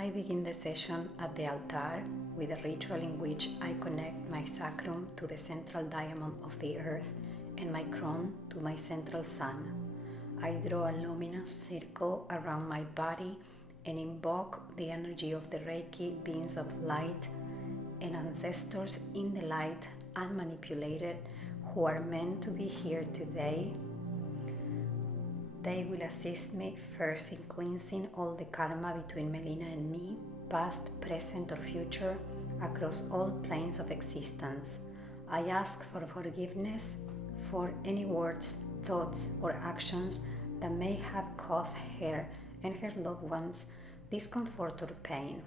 I begin the session at the altar with a ritual in which I connect my sacrum to the central diamond of the earth and my crown to my central sun. I draw a luminous circle around my body and invoke the energy of the Reiki beings of light and ancestors in the light unmanipulated who are meant to be here today. They will assist me first in cleansing all the karma between Melina and me, past, present or future, across all planes of existence. I ask for forgiveness for any words, thoughts or actions that may have caused her and her loved ones discomfort or pain.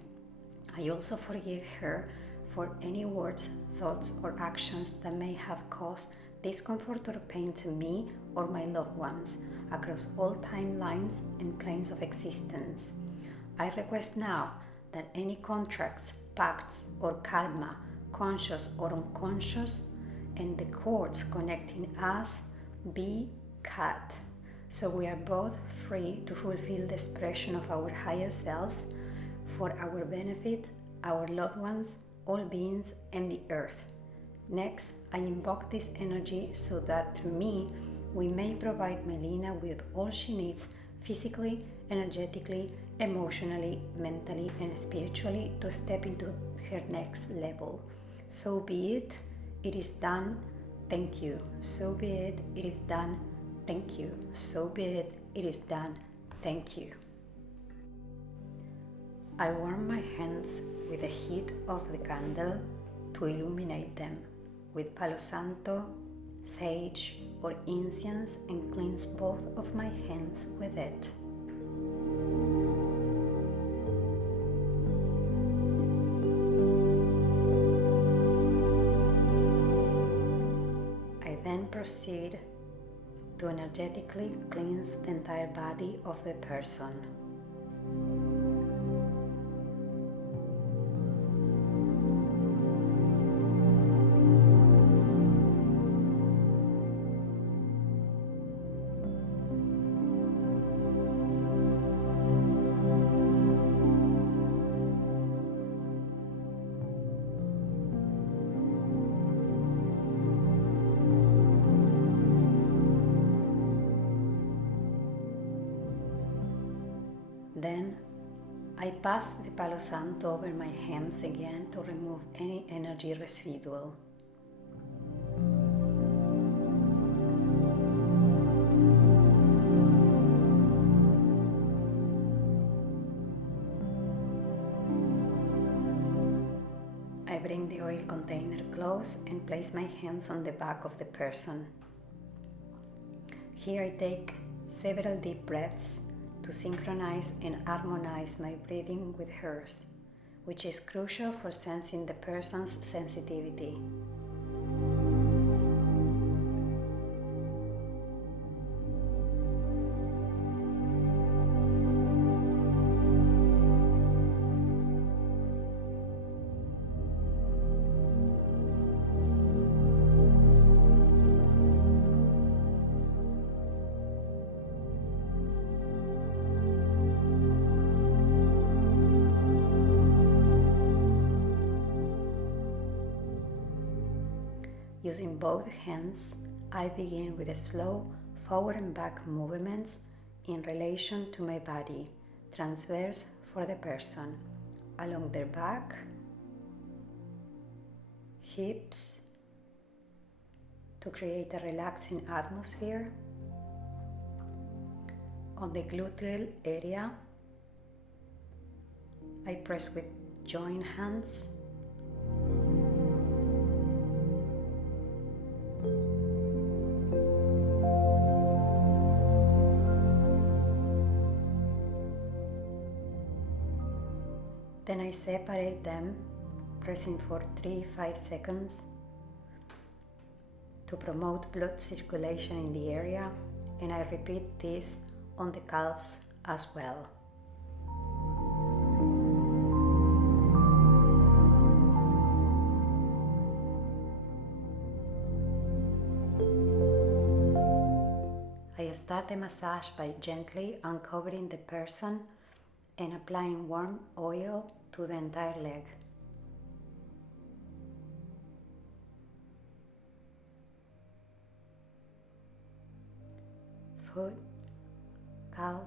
I also forgive her for any words, thoughts or actions that may have caused discomfort or pain to me or my loved ones across all timelines and planes of existence. I request now that any contracts, pacts or karma, conscious or unconscious, and the cords connecting us be cut, so we are both free to fulfill the expression of our higher selves for our benefit, our loved ones, all beings, and the earth. Next, I invoke this energy so that through me, we may provide Melina with all she needs physically, energetically, emotionally, mentally, and spiritually to step into her next level. So be it, it is done, thank you. So be it, it is done, thank you. So be it, it is done, thank you. I warm my hands with the heat of the candle to illuminate them with Palo Santo, sage, or incense and cleanse both of my hands with it. I then proceed to energetically cleanse the entire body of the person. Then I pass the Palo Santo over my hands again to remove any energy residual. I bring the oil container close and place my hands on the back of the person. Here I take several deep breaths to synchronize and harmonize my breathing with hers, which is crucial for sensing the person's sensitivity. Using both hands, I begin with a slow forward and back movements in relation to my body, transverse for the person, along their back, hips, to create a relaxing atmosphere, on the gluteal area. I press with joined hands. Then I separate them, pressing for 3-5 seconds to promote blood circulation in the area, and I repeat this on the calves as well. I start the massage by gently uncovering the person and applying warm oil to the entire leg. Foot, calf,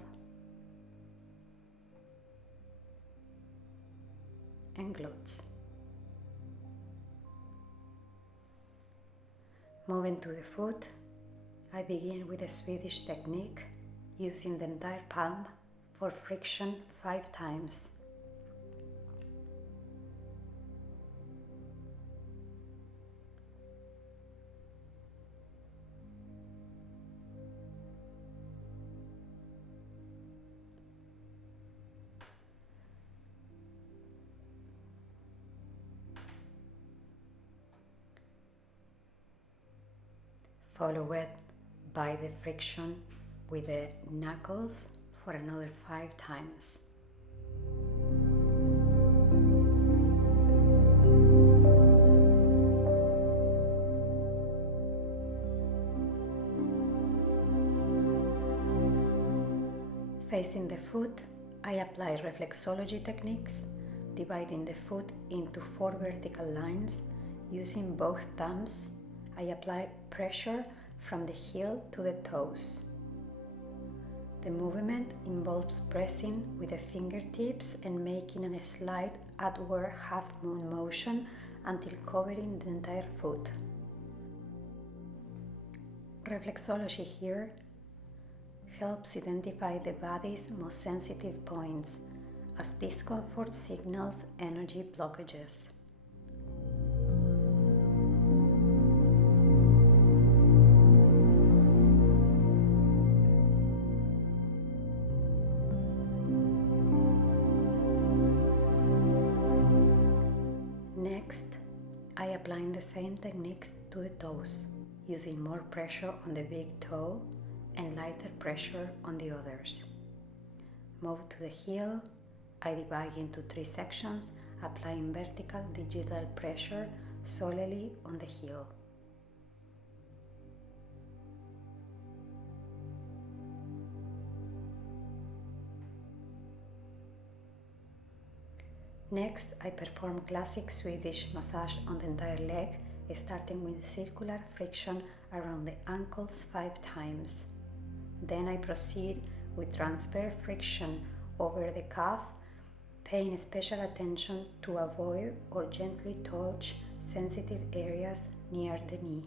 and glutes. Moving to the foot, I begin with a Swedish technique using the entire palm for friction 5 times. Followed by the friction with the knuckles for another 5 times. Facing the foot, I apply reflexology techniques, dividing the foot into 4 vertical lines. Using both thumbs, I apply pressure from the heel to the toes. The movement involves pressing with the fingertips and making a slight outward half-moon motion until covering the entire foot. Reflexology here helps identify the body's most sensitive points, as discomfort signals energy blockages. Next, I apply the same techniques to the toes, using more pressure on the big toe and lighter pressure on the others. Move to the heel, I divide into 3 sections, applying vertical digital pressure solely on the heel. Next, I perform classic Swedish massage on the entire leg, starting with circular friction around the ankles 5 times. Then I proceed with transverse friction over the calf, paying special attention to avoid or gently touch sensitive areas near the knee.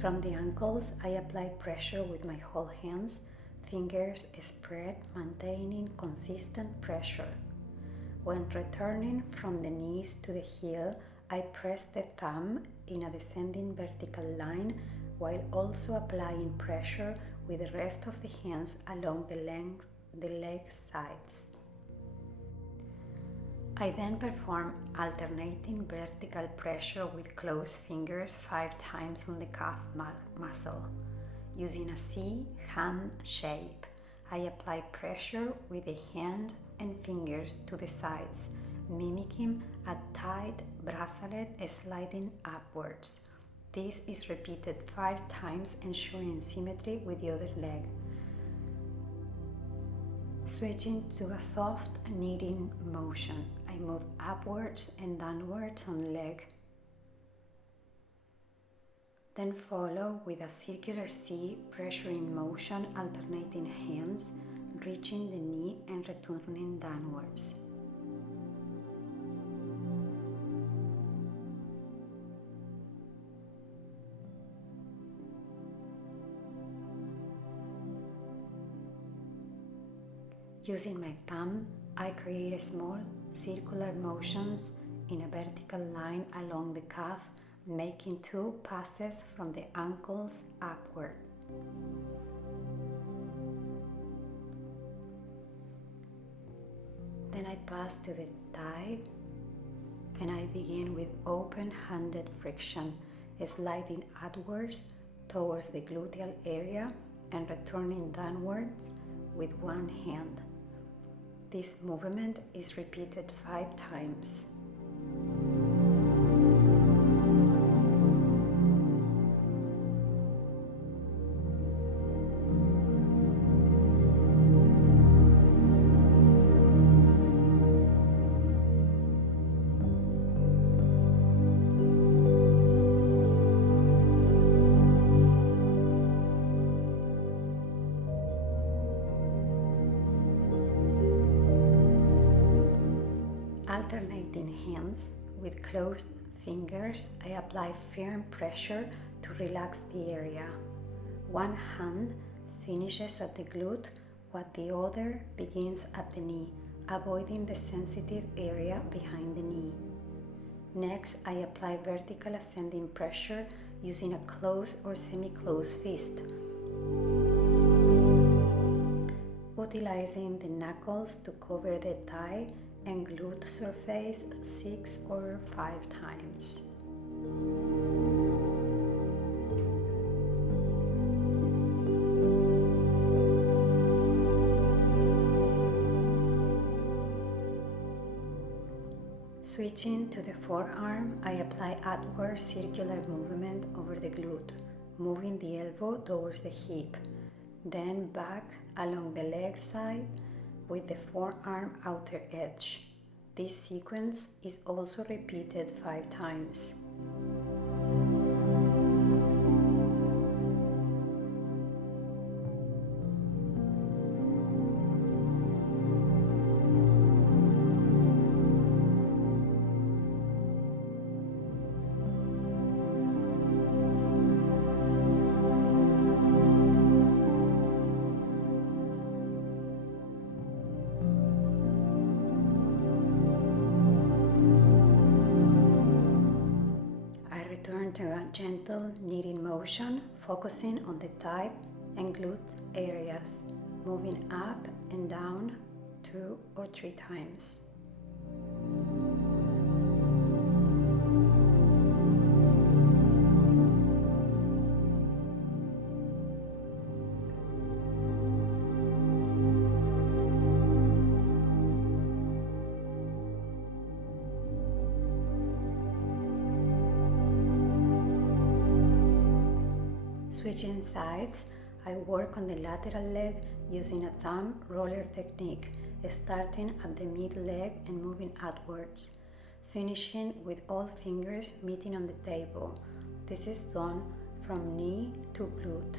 From the ankles, I apply pressure with my whole hands, fingers spread, maintaining consistent pressure. When returning from the knees to the heel, I press the thumb in a descending vertical line while also applying pressure with the rest of the hands along the leg sides. I then perform alternating vertical pressure with closed fingers 5 times on the calf muscle. Using a C hand shape, I apply pressure with the hand and fingers to the sides, mimicking a tight bracelet sliding upwards. This is repeated 5 times, ensuring symmetry with the other leg. Switching to a soft kneading motion, I move upwards and downwards on the leg. Then follow with a circular C pressuring motion, alternating hands, reaching the knee and returning downwards. Using my thumb, I create small circular motions in a vertical line along the calf, making 2 passes from the ankles upward. Then I pass to the thigh and I begin with open-handed friction, sliding outwards towards the gluteal area and returning downwards with one hand. This movement is repeated 5 times. Alternating hands with closed fingers, I apply firm pressure to relax the area. One hand finishes at the glute while the other begins at the knee, avoiding the sensitive area behind the knee. Next, I apply vertical ascending pressure using a closed or semi-closed fist, utilizing the knuckles to cover the thigh and glute surface 6 or 5 times. Switching to the forearm, I apply outward circular movement over the glute, moving the elbow towards the hip, then back along the leg side with the forearm outer edge. This sequence is also repeated 5 times. Return to a gentle kneading motion, focusing on the thigh and glute areas, moving up and down 2 or 3 times. Switching sides, I work on the lateral leg using a thumb roller technique, starting at the mid leg and moving outwards, finishing with all fingers meeting on the table. This is done from knee to glute,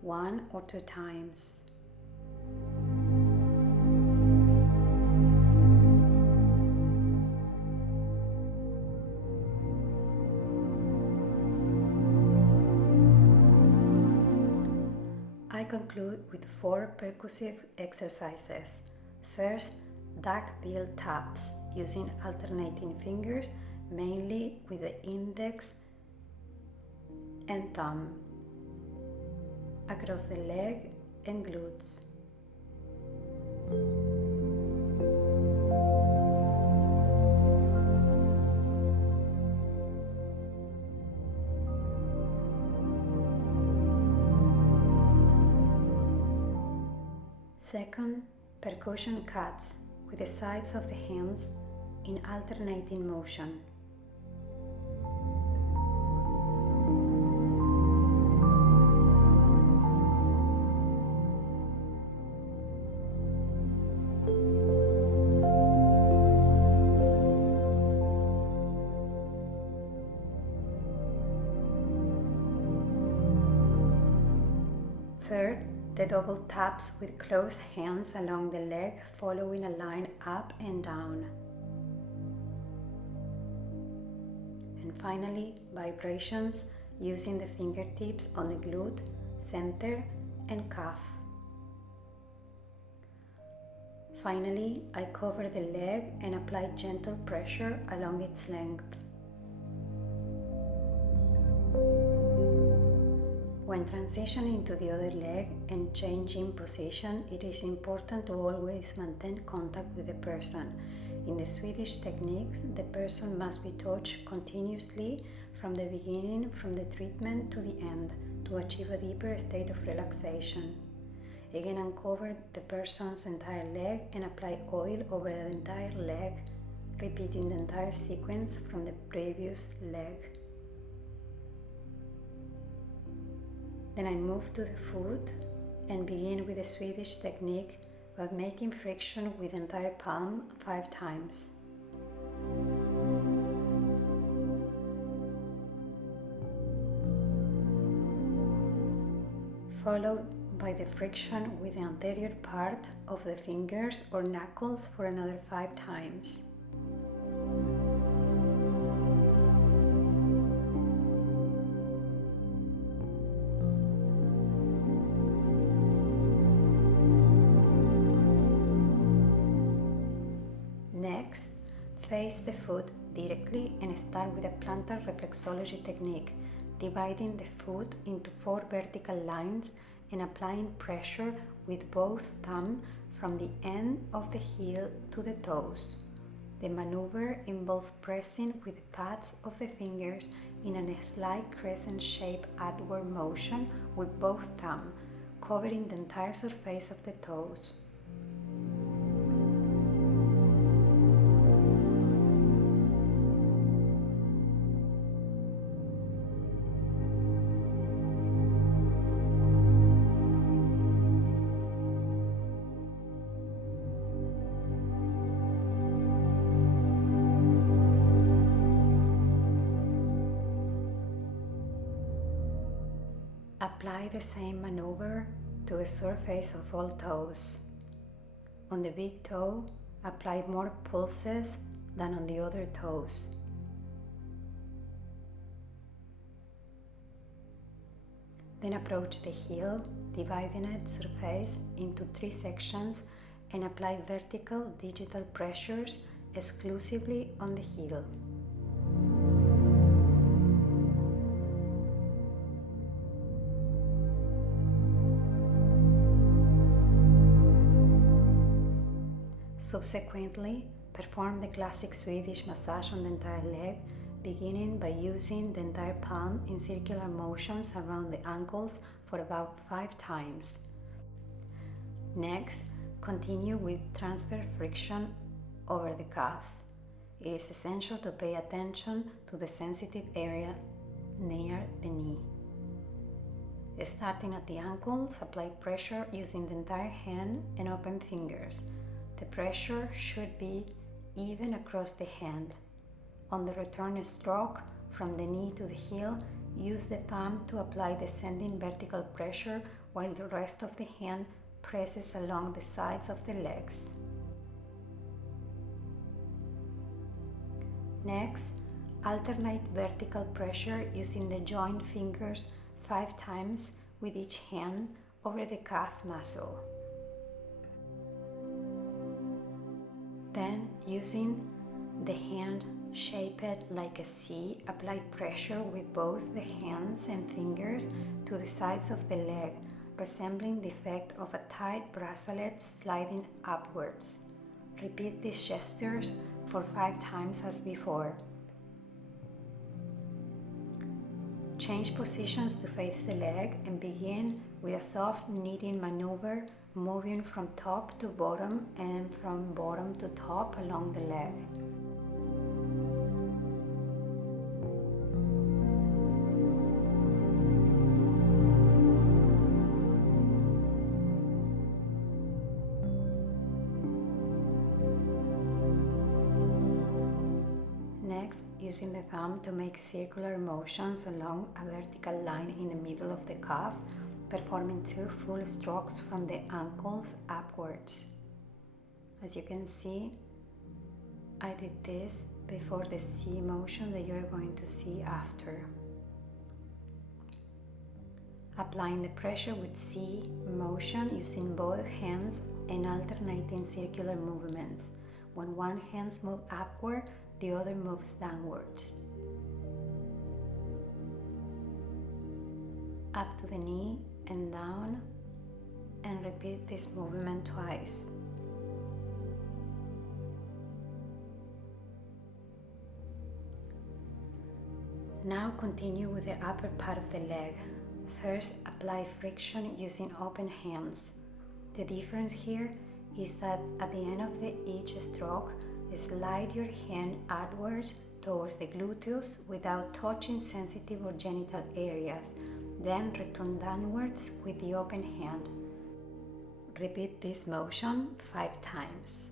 1 or 2 times. I conclude with 4 percussive exercises. First, duckbill taps using alternating fingers, mainly with the index and thumb, across the leg and glutes. Second, percussion cuts with the sides of the hands in alternating motion. Third, the double taps with closed hands along the leg, following a line up and down. And finally, vibrations using the fingertips on the glute, center, and calf. Finally, I cover the leg and apply gentle pressure along its length. When transitioning to the other leg and changing position, it is important to always maintain contact with the person. In the Swedish techniques, the person must be touched continuously from the beginning, from the treatment to the end, to achieve a deeper state of relaxation. Again, uncover the person's entire leg and apply oil over the entire leg, repeating the entire sequence from the previous leg. Then I move to the foot and begin with the Swedish technique of making friction with the entire palm 5 times. Followed by the friction with the anterior part of the fingers or knuckles for another 5 times. Next, face the foot directly and start with a plantar reflexology technique, dividing the foot into 4 vertical lines and applying pressure with both thumbs from the end of the heel to the toes. The maneuver involves pressing with the pads of the fingers in a slight crescent shape outward motion with both thumbs, covering the entire surface of the toes. Apply the same maneuver to the surface of all toes. On the big toe, apply more pulses than on the other toes. Then approach the heel, dividing its surface into 3 sections and apply vertical digital pressures exclusively on the heel. Subsequently, perform the classic Swedish massage on the entire leg, beginning by using the entire palm in circular motions around the ankles for about 5 times. Next, continue with transfer friction over the calf. It is essential to pay attention to the sensitive area near the knee. Starting at the ankles, apply pressure using the entire hand and open fingers. The pressure should be even across the hand. On the return stroke from the knee to the heel, use the thumb to apply descending vertical pressure while the rest of the hand presses along the sides of the legs. Next, alternate vertical pressure using the joint fingers 5 times with each hand over the calf muscle. Then, using the hand shaped like a C, apply pressure with both the hands and fingers to the sides of the leg, resembling the effect of a tight bracelet sliding upwards. Repeat these gestures for 5 times as before. Change positions to face the leg and begin with a soft kneading maneuver, moving from top to bottom and from bottom to top along the leg. Next, using the thumb to make circular motions along a vertical line in the middle of the calf, performing 2 full strokes from the ankles upwards. As you can see, I did this before the C motion that you are going to see after. Applying the pressure with C motion using both hands and alternating circular movements. When one hand moves upward, the other moves downwards. Up to the knee and down, and repeat this movement twice. Now continue with the upper part of the leg. First, apply friction using open hands. The difference here is that at the end of each stroke, slide your hand outwards towards the gluteus without touching sensitive or genital areas, then return downwards with the open hand. Repeat this motion 5 times.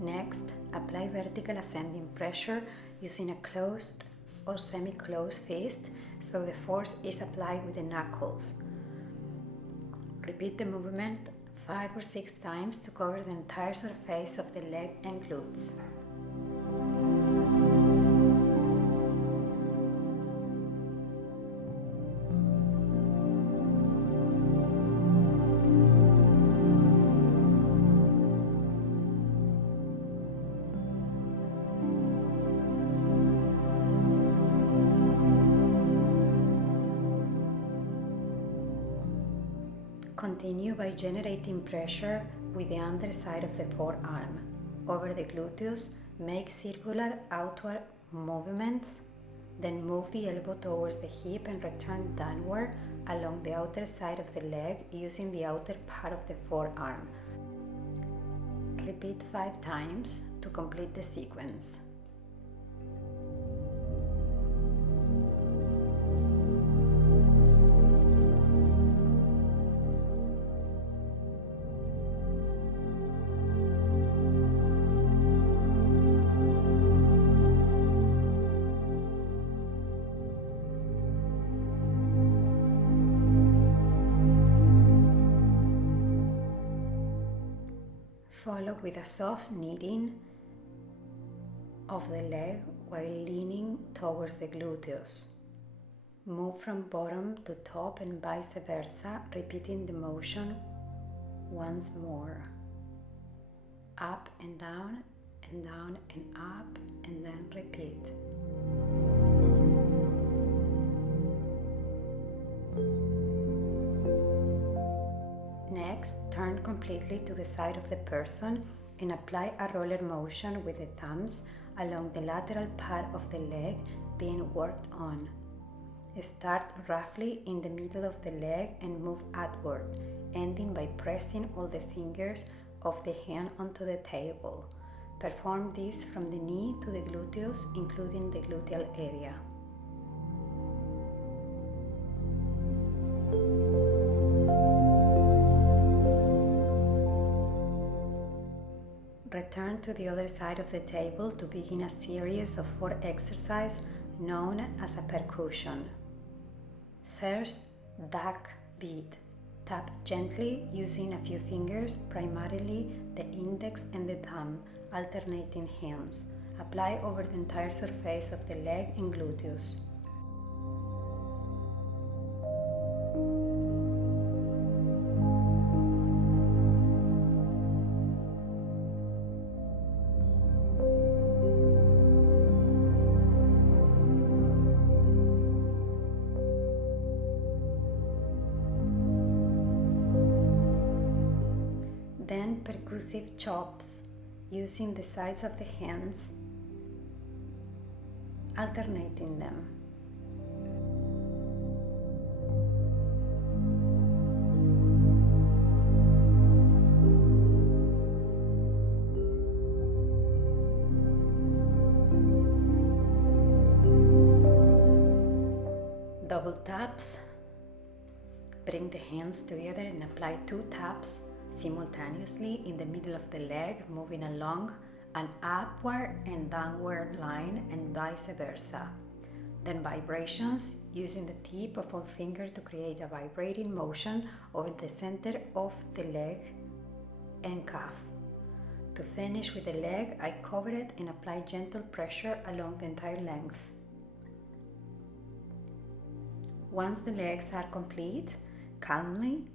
Next, apply vertical ascending pressure using a closed or semi-closed fist so the force is applied with the knuckles. Repeat the movement 5 or 6 times to cover the entire surface of the leg and glutes. Continue by generating pressure with the underside of the forearm. Over the gluteus, make circular outward movements, then move the elbow towards the hip and return downward along the outer side of the leg using the outer part of the forearm. Repeat 5 times to complete the sequence. Follow with a soft kneading of the leg while leaning towards the gluteus. Move from bottom to top and vice versa, repeating the motion once more. Up and down and down and up, and then repeat. Next, turn completely to the side of the person and apply a roller motion with the thumbs along the lateral part of the leg being worked on. Start roughly in the middle of the leg and move outward, ending by pressing all the fingers of the hand onto the table. Perform this from the knee to the gluteus, including the gluteal area. Return to the other side of the table to begin a series of 4 exercises known as a percussion. First, duck beat. Tap gently using a few fingers, primarily the index and the thumb, alternating hands. Apply over the entire surface of the leg and gluteus. Then percussive chops, using the sides of the hands, alternating them. Double taps. Bring the hands together and apply 2 taps simultaneously in the middle of the leg, moving along an upward and downward line and vice versa. Then vibrations, using the tip of one finger to create a vibrating motion over the center of the leg and calf. To finish with the leg, I cover it and apply gentle pressure along the entire length. Once the legs are complete, calmly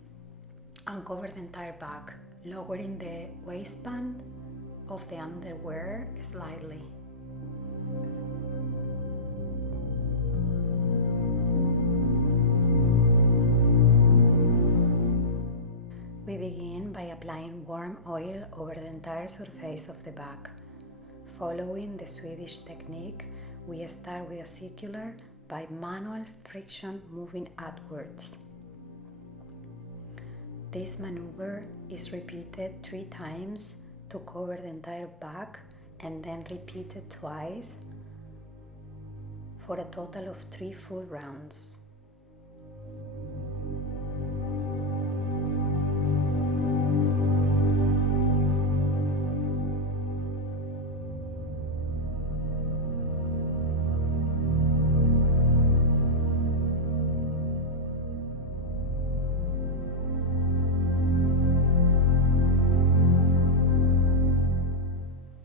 uncover the entire back, lowering the waistband of the underwear slightly. We begin by applying warm oil over the entire surface of the back. Following the Swedish technique, we start with a circular by manual friction moving outwards. This maneuver is repeated 3 times to cover the entire back and then repeated twice for a total of 3 full rounds.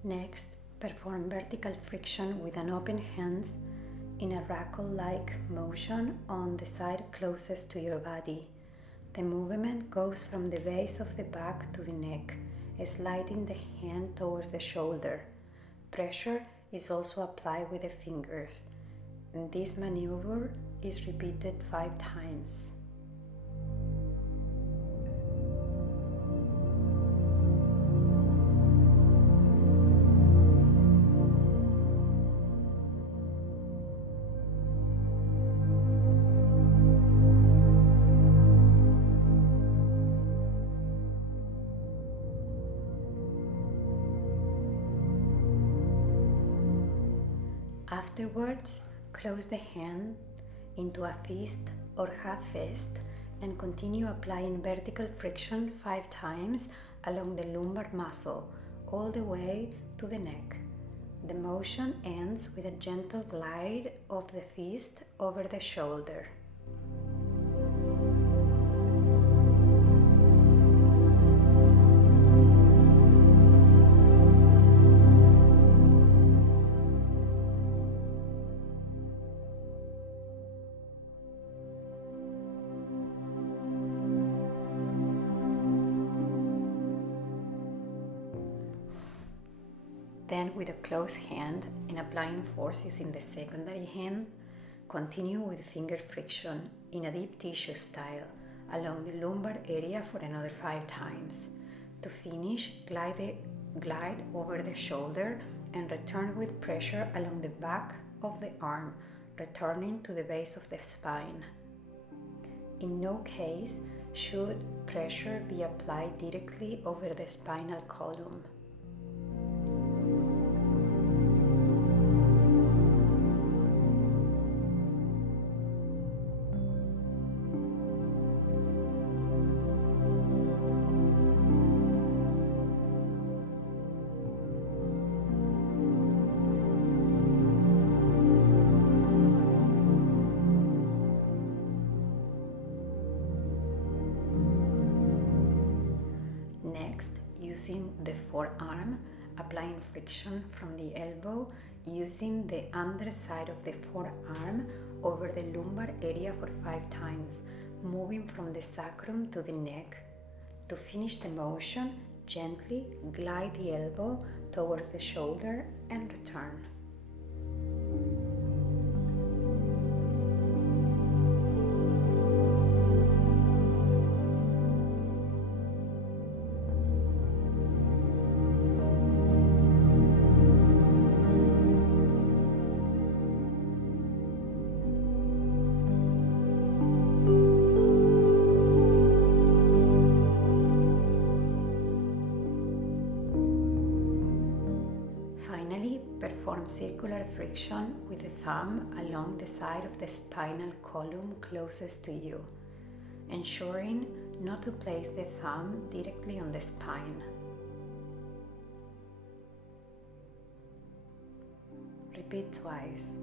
Next, perform vertical friction with an open hands in a racquet-like motion on the side closest to your body. The movement goes from the base of the back to the neck, sliding the hand towards the shoulder. Pressure is also applied with the fingers, and this maneuver is repeated 5 times. Afterwards, close the hand into a fist or half fist and continue applying vertical friction 5 times along the lumbar muscle all the way to the neck. The motion ends with a gentle glide of the fist over the shoulder. Then, with a closed hand and applying force using the secondary hand, continue with finger friction in a deep tissue style along the lumbar area for another 5 times. To finish, glide over the shoulder and return with pressure along the back of the arm, returning to the base of the spine. In no case should pressure be applied directly over the spinal column. Next, using the forearm, applying friction from the elbow using the underside of the forearm over the lumbar area for 5 times, moving from the sacrum to the neck. To finish the motion, gently glide the elbow towards the shoulder and return. Perform circular friction with the thumb along the side of the spinal column closest to you, ensuring not to place the thumb directly on the spine. Repeat twice.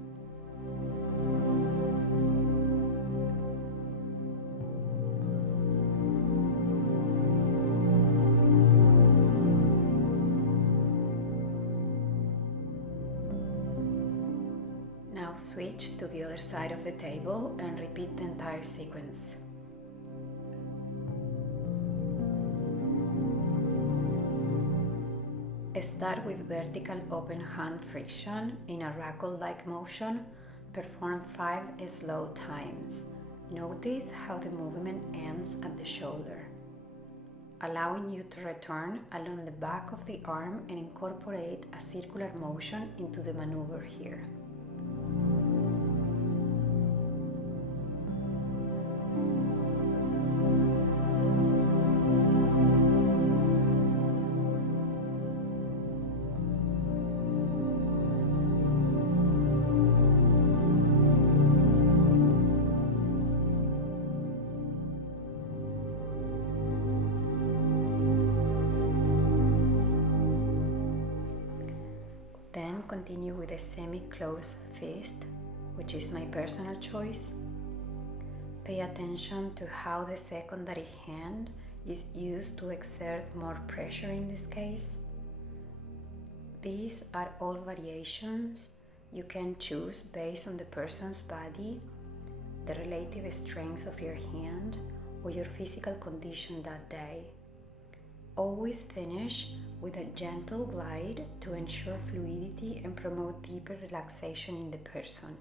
Switch to the other side of the table and repeat the entire sequence. Start with vertical open hand friction in a racquet-like motion. Perform 5 slow times. Notice how the movement ends at the shoulder, allowing you to return along the back of the arm and incorporate a circular motion into the maneuver here. Then continue with a semi-closed fist, which is my personal choice. Pay attention to how the secondary hand is used to exert more pressure in this case. These are all variations you can choose based on the person's body, the relative strength of your hand, or your physical condition that day. Always finish with a gentle glide to ensure fluidity and promote deeper relaxation in the person.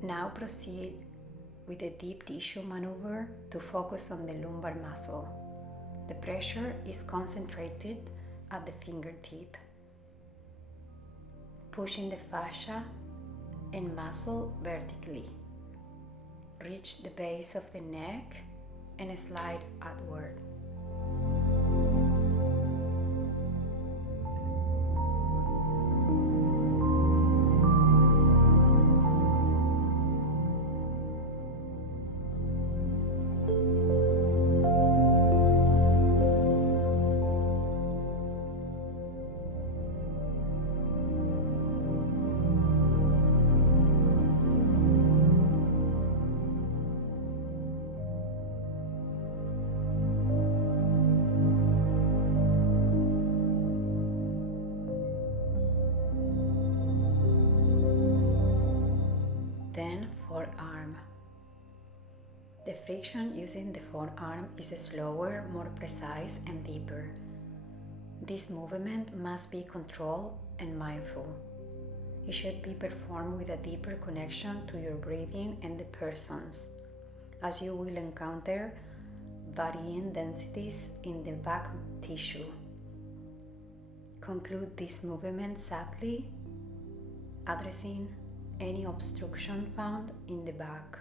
Now proceed with the deep tissue maneuver to focus on the lumbar muscle. The pressure is concentrated at the fingertip, pushing the fascia and muscle vertically. Reach the base of the neck and slide outward. Then forearm. The friction using the forearm is slower, more precise, and deeper. This movement must be controlled and mindful. It should be performed with a deeper connection to your breathing and the person's, as you will encounter varying densities in the back tissue. Conclude this movement subtly, addressing any obstruction found in the back.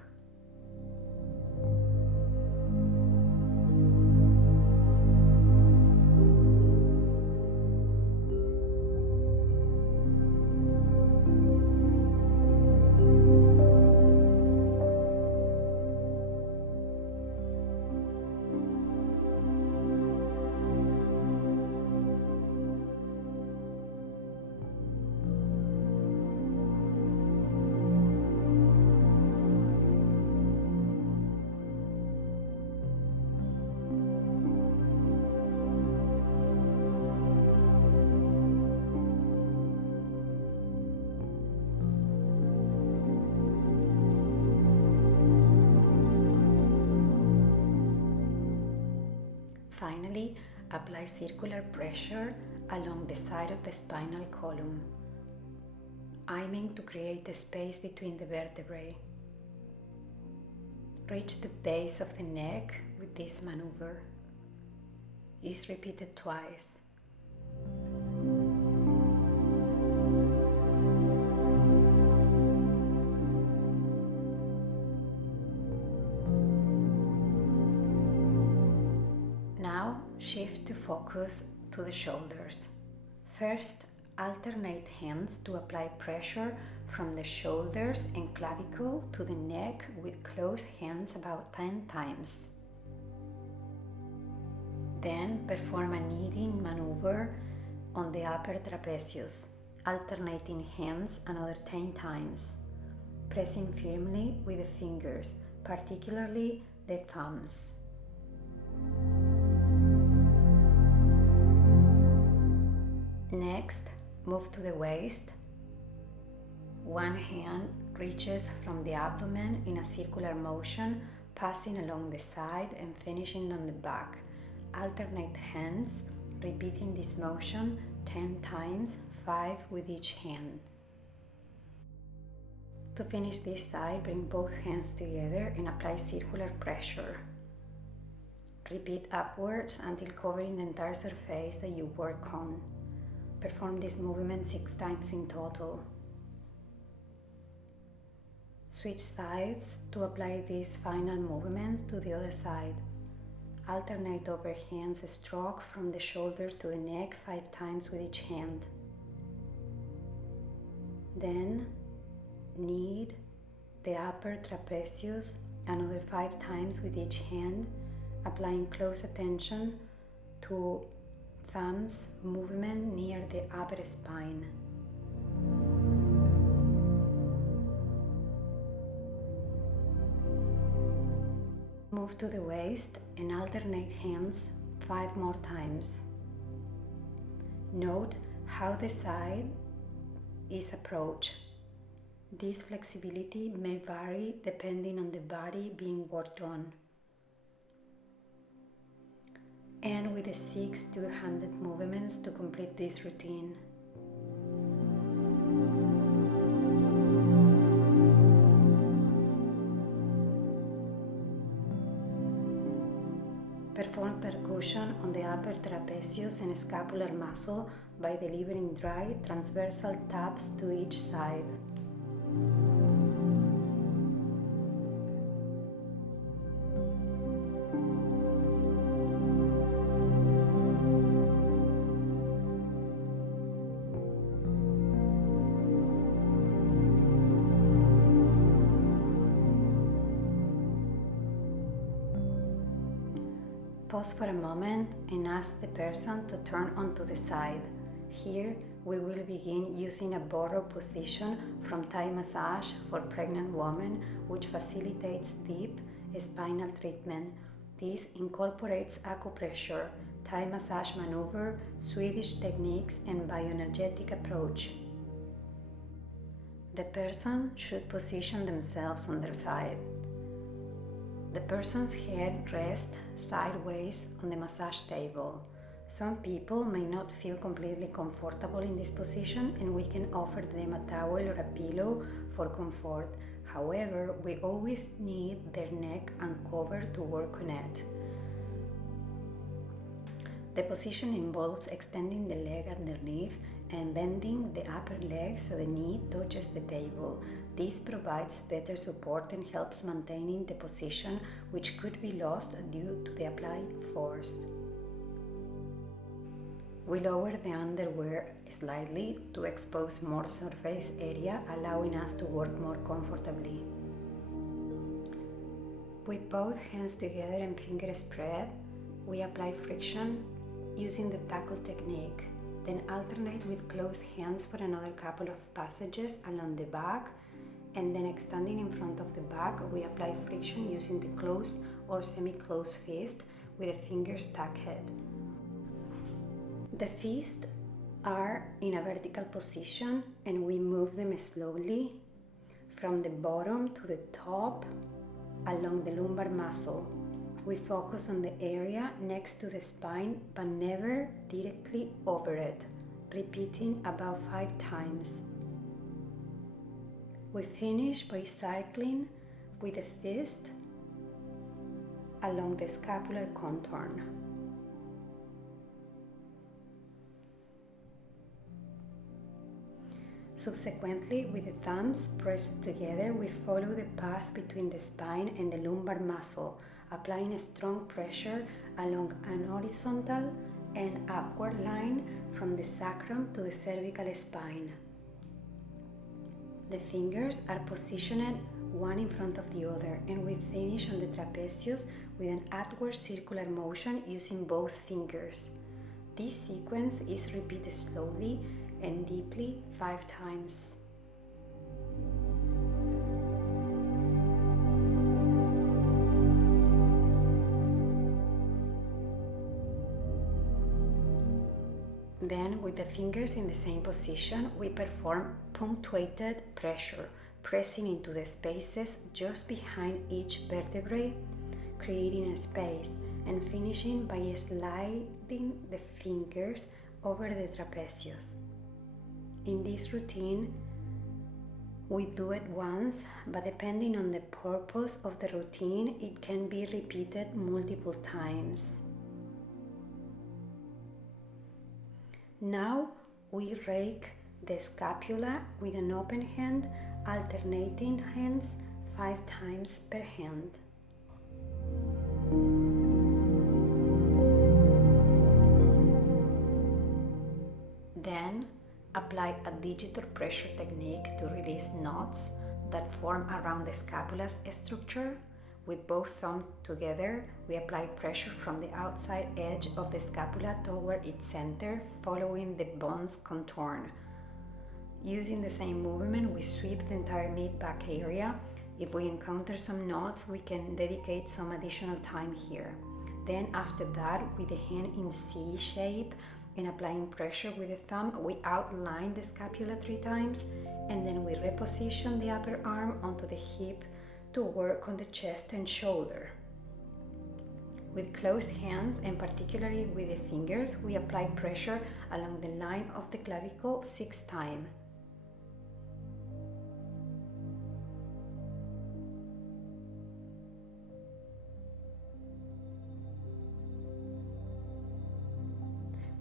Finally, apply circular pressure along the side of the spinal column, aiming to create a space between the vertebrae. Reach the base of the neck with this maneuver. Is repeated twice. Now shift to focus to the shoulders. First, alternate hands to apply pressure from the shoulders and clavicle to the neck with closed hands about 10 times. Then perform a kneading maneuver on the upper trapezius, alternating hands another 10 times, pressing firmly with the fingers, particularly the thumbs. Next, move to the waist. One hand reaches from the abdomen in a circular motion, passing along the side and finishing on the back. Alternate hands, repeating this motion 10 times, 5 with each hand. To finish this side, bring both hands together and apply circular pressure. Repeat upwards until covering the entire surface that you work on. Perform this movement 6 times in total. Switch sides to apply these final movements to the other side. Alternate over hands stroke from the shoulder to the neck 5 times with each hand. Then knead the upper trapezius another 5 times with each hand, applying close attention to thumbs movement near the upper spine. Move to the waist and alternate hands 5 more times. Note how the side is approached. This flexibility may vary depending on the body being worked on. And with the 6 two-handed movements to complete this routine. Perform percussion on the upper trapezius and scapular muscle by delivering dry transversal taps to each side. Pause for a moment and ask the person to turn onto the side. Here, we will begin using a borrowed position from Thai massage for pregnant women, which facilitates deep spinal treatment. This incorporates acupressure, Thai massage maneuver, Swedish techniques, and bioenergetic approach. The person should position themselves on their side. The person's head rests sideways on the massage table. Some people may not feel completely comfortable in this position, and we can offer them a towel or a pillow for comfort. However, we always need their neck uncovered to work on it. The position involves extending the leg underneath and bending the upper leg so the knee touches the table. This provides better support and helps maintaining the position, which could be lost due to the applied force. We lower the underwear slightly to expose more surface area, allowing us to work more comfortably. With both hands together and fingers spread, we apply friction using the tackle technique. Then alternate with closed hands for another couple of passages along the back, and then extending in front of the back, we apply friction using the closed or semi-closed fist with the fingers tucked. The fists are in a vertical position and we move them slowly from the bottom to the top along the lumbar muscle. We focus on the area next to the spine but never directly over it, repeating about 5 times. We finish by circling with the fist along the scapular contour. Subsequently, with the thumbs pressed together, we follow the path between the spine and the lumbar muscle, applying a strong pressure along an horizontal and upward line from the sacrum to the cervical spine. The fingers are positioned one in front of the other, and we finish on the trapezius with an outward circular motion using both fingers. This sequence is repeated slowly and deeply 5 times. Then, with the fingers in the same position, we perform punctuated pressure, pressing into the spaces just behind each vertebrae, creating a space, and finishing by sliding the fingers over the trapezius. In this routine, we do it once, but depending on the purpose of the routine, it can be repeated multiple times. Now we rake the scapula with an open hand, alternating hands 5 times per hand. Then apply a digital pressure technique to release knots that form around the scapula's structure. With both thumbs together, we apply pressure from the outside edge of the scapula toward its center, following the bone's contour. Using the same movement, we sweep the entire mid-back area. If we encounter some knots, we can dedicate some additional time here. Then after that, with the hand in C shape and applying pressure with the thumb, we outline the scapula 3 times, and then we reposition the upper arm onto the hip to work on the chest and shoulder. With closed hands, and particularly with the fingers, we apply pressure along the line of the clavicle 6 times.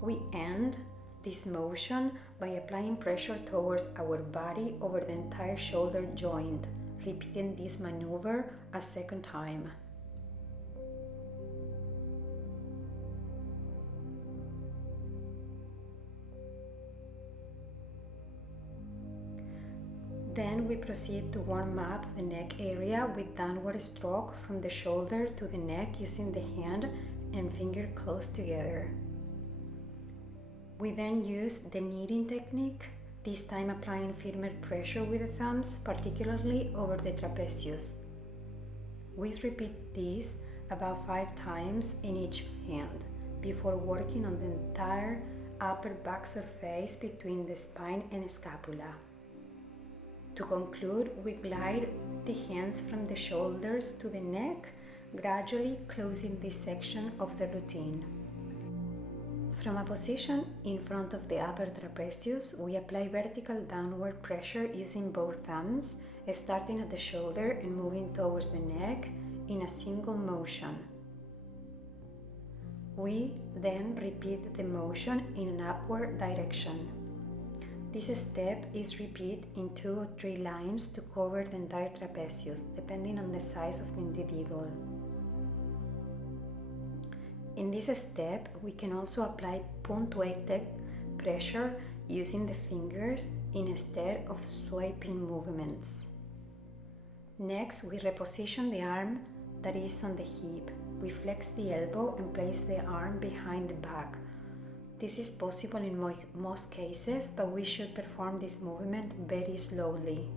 We end this motion by applying pressure towards our body over the entire shoulder joint, repeating this maneuver a second time. Then we proceed to warm up the neck area with downward stroke from the shoulder to the neck using the hand and finger close together. We then use the kneading technique, this time applying firmer pressure with the thumbs, particularly over the trapezius. We repeat this about 5 times in each hand before working on the entire upper back surface between the spine and scapula. To conclude, we glide the hands from the shoulders to the neck, gradually closing this section of the routine. From a position in front of the upper trapezius, we apply vertical downward pressure using both thumbs, starting at the shoulder and moving towards the neck in a single motion. We then repeat the motion in an upward direction. This step is repeated in 2 or 3 lines to cover the entire trapezius, depending on the size of the individual. In this step, we can also apply punctuated pressure using the fingers instead of sweeping movements. Next, we reposition the arm that is on the hip. We flex the elbow and place the arm behind the back. This is possible in most cases, but we should perform this movement very slowly.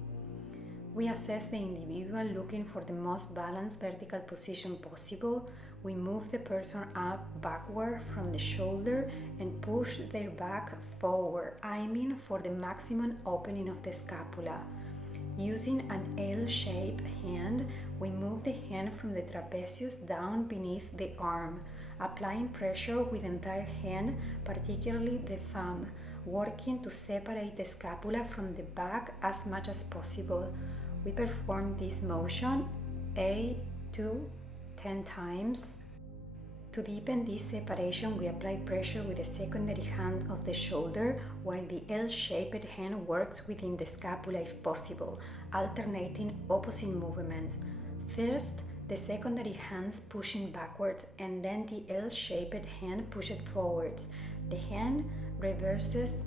We assess the individual looking for the most balanced vertical position possible. We move the person up backward from the shoulder and push their back forward, aiming for the maximum opening of the scapula. Using an L-shaped hand, we move the hand from the trapezius down beneath the arm, applying pressure with the entire hand, particularly the thumb, working to separate the scapula from the back as much as possible. We perform this motion 8 to 10 times. To deepen this separation, we apply pressure with the secondary hand of the shoulder, while the L-shaped hand works within the scapula if possible, alternating opposite movements. First, the secondary hands pushing backwards, and then the L-shaped hand pushed forwards. The hand reverses.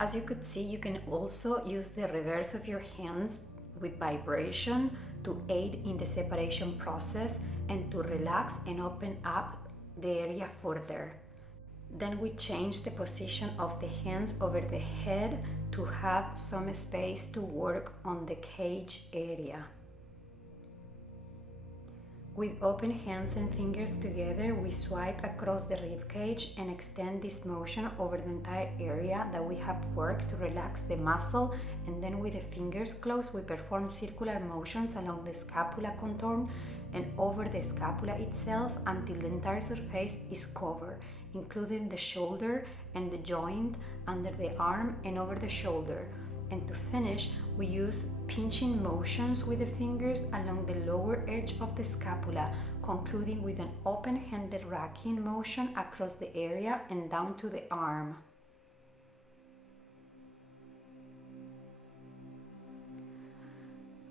As you could see, you can also use the reverse of your hands with vibration to aid in the separation process and to relax and open up the area further. Then we change the position of the hands over the head to have some space to work on the cage area. With open hands and fingers together, we swipe across the ribcage and extend this motion over the entire area that we have worked to relax the muscle, and then with the fingers closed, we perform circular motions along the scapula contour and over the scapula itself until the entire surface is covered, including the shoulder and the joint under the arm and over the shoulder. And to finish, we use pinching motions with the fingers along the lower edge of the scapula, concluding with an open-handed racking motion across the area and down to the arm.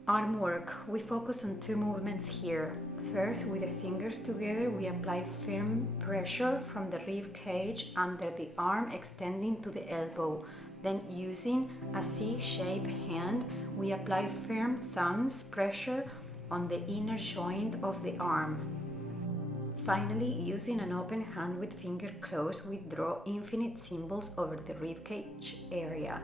Arm work. We focus on two movements here. First, with the fingers together, we apply firm pressure from the rib cage under the arm extending to the elbow. Then, using a C-shaped hand, we apply firm thumbs pressure on the inner joint of the arm. Finally, using an open hand with finger closed, we draw infinite symbols over the ribcage area.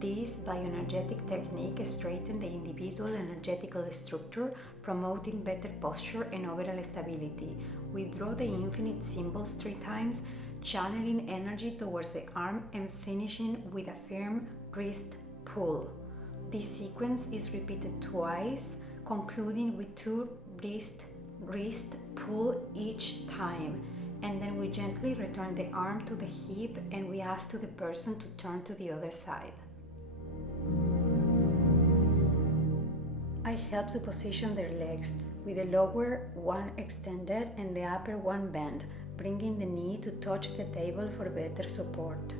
This bioenergetic technique straightens the individual energetical structure, promoting better posture and overall stability. We draw the infinite symbols 3 times, channeling energy towards the arm and finishing with a firm wrist pull. This sequence is repeated twice, concluding with 2 wrist pull each time. And then we gently return the arm to the hip and we ask to the person to turn to the other side. I help to position their legs with the lower one extended and the upper one bent, bringing the knee to touch the table for better support.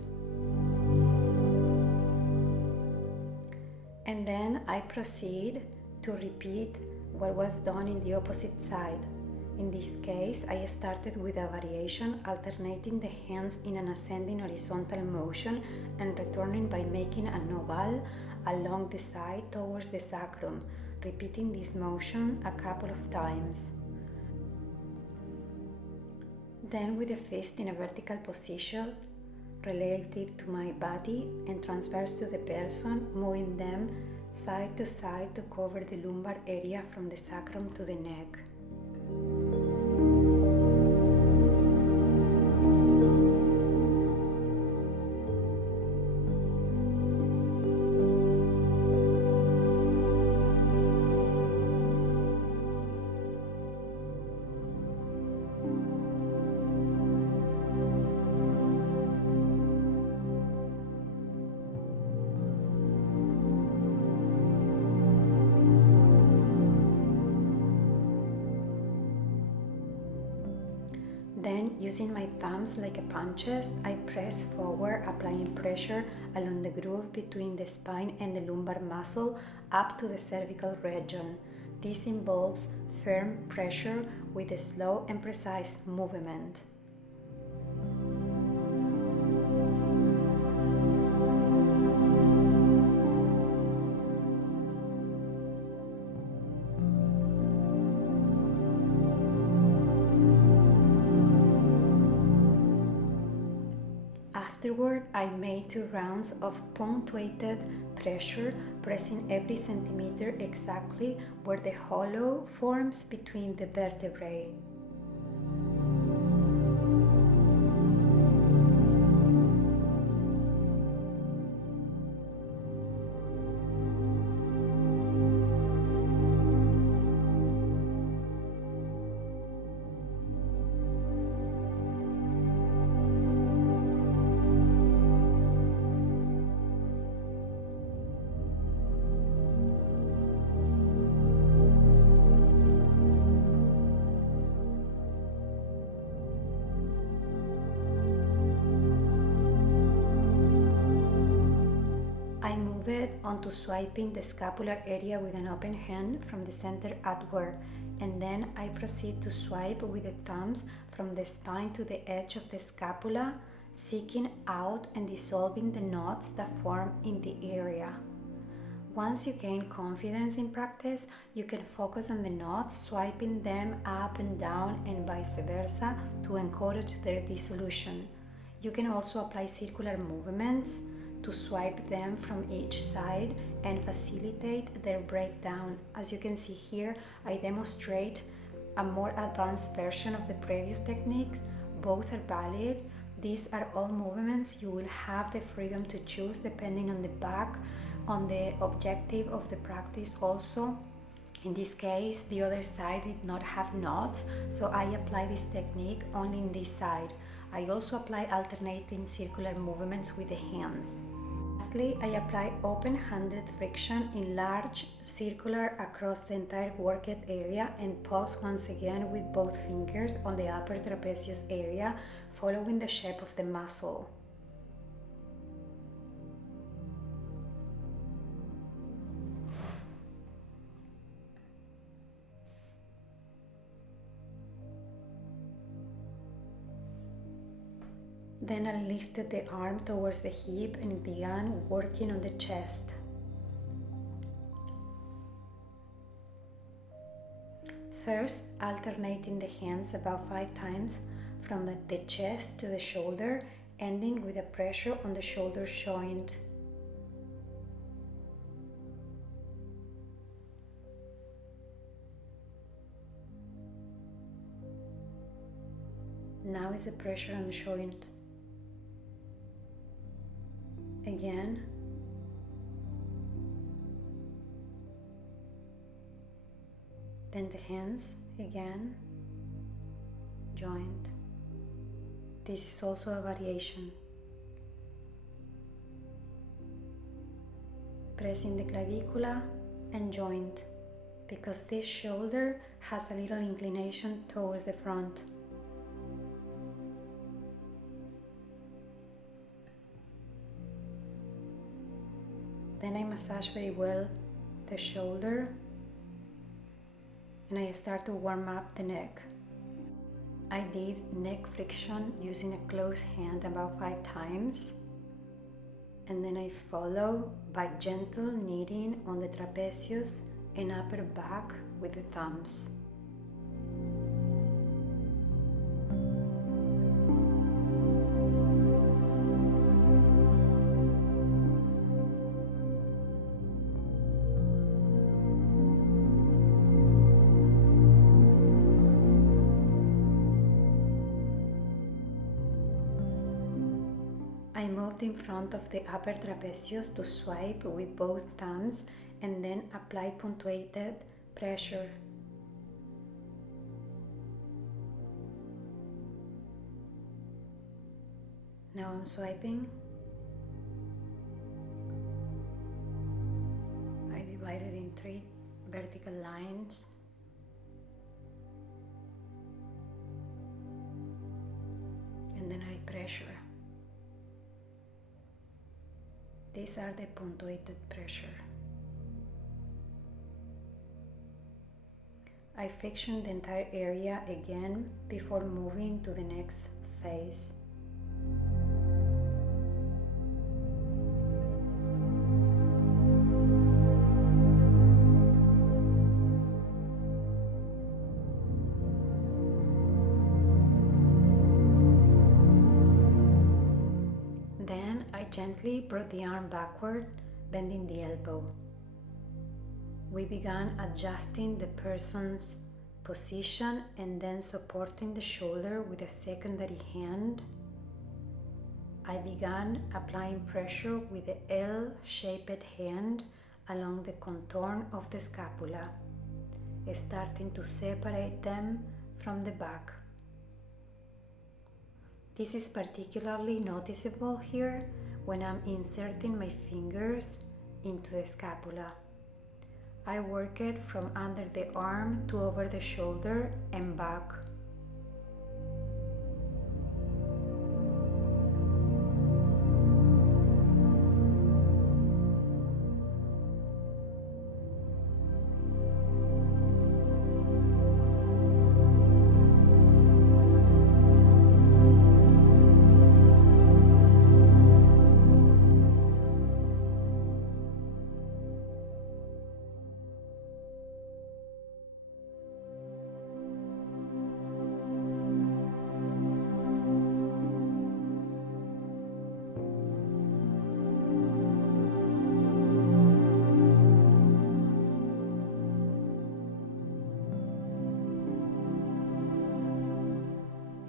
And then I proceed to repeat what was done in the opposite side. In this case, I started with a variation alternating the hands in an ascending horizontal motion and returning by making an oval along the side towards the sacrum, repeating this motion a couple of times. Then with the fist in a vertical position relative to my body and transverse to the person, moving them side to side to cover the lumbar area from the sacrum to the neck. Then, using my thumbs like a punches, I press forward, applying pressure along the groove between the spine and the lumbar muscle up to the cervical region. This involves firm pressure with a slow and precise movement. Afterward, I made 2 rounds of punctuated pressure, pressing every centimeter exactly where the hollow forms between the vertebrae. I move it onto swiping the scapular area with an open hand from the center outward, and then I proceed to swipe with the thumbs from the spine to the edge of the scapula, seeking out and dissolving the knots that form in the area. Once you gain confidence in practice, you can focus on the knots, swiping them up and down and vice versa to encourage their dissolution. You can also apply circular movements to swipe them from each side and facilitate their breakdown. As you can see here, I demonstrate a more advanced version of the previous techniques. Both are valid. These are all movements you will have the freedom to choose depending on the objective of the practice also. In this case, the other side did not have knots, so I apply this technique only in this side. I also apply alternating circular movements with the hands. Lastly, I apply open-handed friction in large circular across the entire worked area and pause once again with both fingers on the upper trapezius area, following the shape of the muscle. Then I lifted the arm towards the hip and began working on the chest. First, alternating the hands about 5 times from the chest to the shoulder, ending with a pressure on the shoulder joint. Now is the pressure on the joint. Again. Then the hands again, joint. This is also a variation. Pressing the clavicula and joint, because this shoulder has a little inclination towards the front. Then I massage very well the shoulder and I start to warm up the neck. I did neck friction using a closed hand about 5 times, and then I follow by gentle kneading on the trapezius and upper back with the thumbs. I moved in front of the upper trapezius to swipe with both thumbs and then apply punctuated pressure. Now I'm swiping. I divided in 3 vertical lines. And then I pressure. These are the punctuated pressure. I friction the entire area again before moving to the next phase. Then I gently brought the arm backward, bending the elbow. We began adjusting the person's position and then supporting the shoulder with a secondary hand. I began applying pressure with the L-shaped hand along the contour of the scapula, starting to separate them from the back. This is particularly noticeable here when I'm inserting my fingers into the scapula. I work it from under the arm to over the shoulder and back.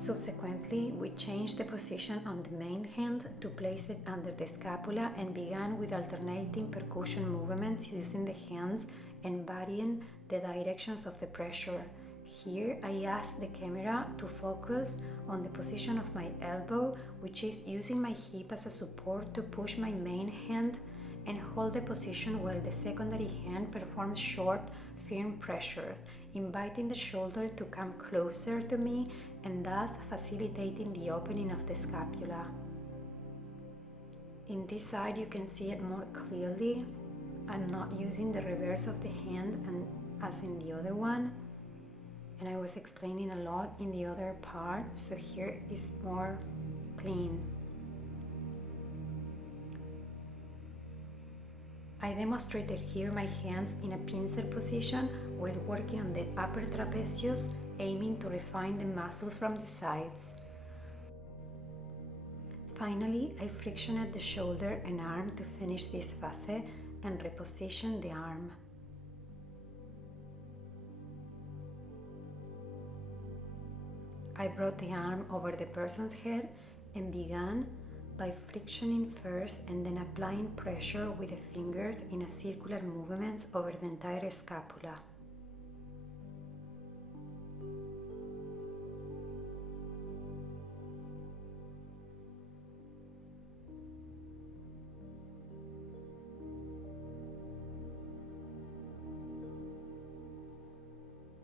Subsequently, we changed the position on the main hand to place it under the scapula and began with alternating percussion movements using the hands and varying the directions of the pressure. Here, I asked the camera to focus on the position of my elbow, which is using my hip as a support to push my main hand and hold the position while the secondary hand performs short, firm pressure, inviting the shoulder to come closer to me and thus facilitating the opening of the scapula. In this side you can see it more clearly. I'm not using the reverse of the hand and as in the other one, and I was explaining a lot in the other part, so here is more clean. I demonstrated here my hands in a pincer position while working on the upper trapezius, aiming to refine the muscle from the sides. Finally, I frictioned the shoulder and arm to finish this phase and reposition the arm. I brought the arm over the person's head and began by frictioning first and then applying pressure with the fingers in a circular movements over the entire scapula.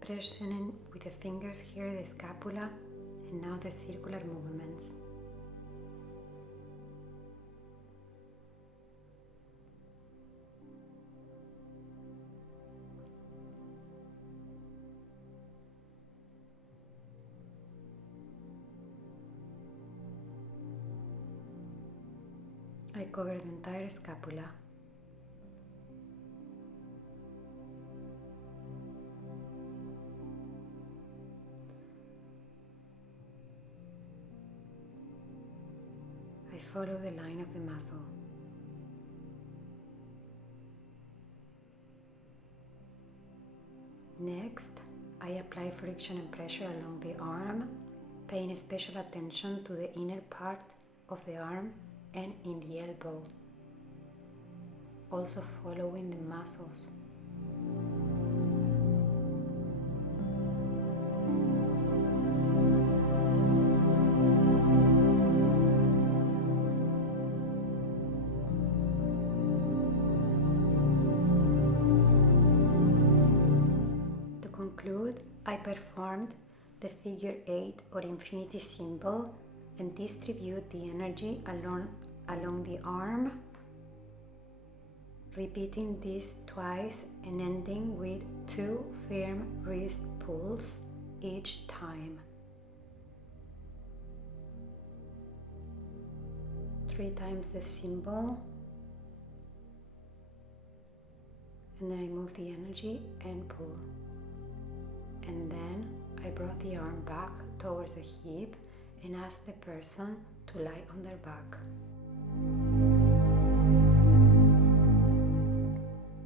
Pressing with the fingers here the scapula and now the circular movements. I cover the entire scapula. I follow the line of the muscle. Next, I apply friction and pressure along the arm, paying special attention to the inner part of the arm and in the elbow, also following the muscles. To conclude, I performed the figure 8 or infinity symbol and distribute the energy along the arm, repeating this twice and ending with 2 firm wrist pulls each time. 3 times the symbol, and then I move the energy and pull. And then I brought the arm back towards the hip and ask the person to lie on their back.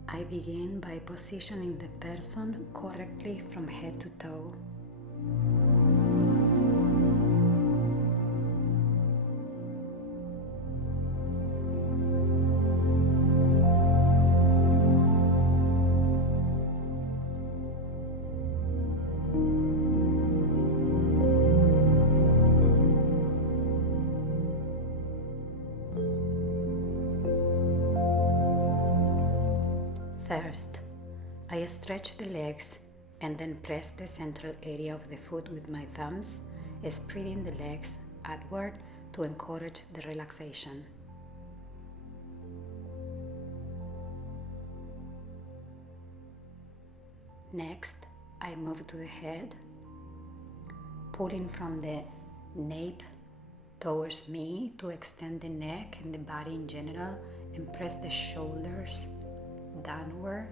I begin by positioning the person correctly from head to toe. First, I stretch the legs and then press the central area of the foot with my thumbs, spreading the legs outward to encourage the relaxation. Next, I move to the head, pulling from the nape towards me to extend the neck and the body in general, and press the shoulders downward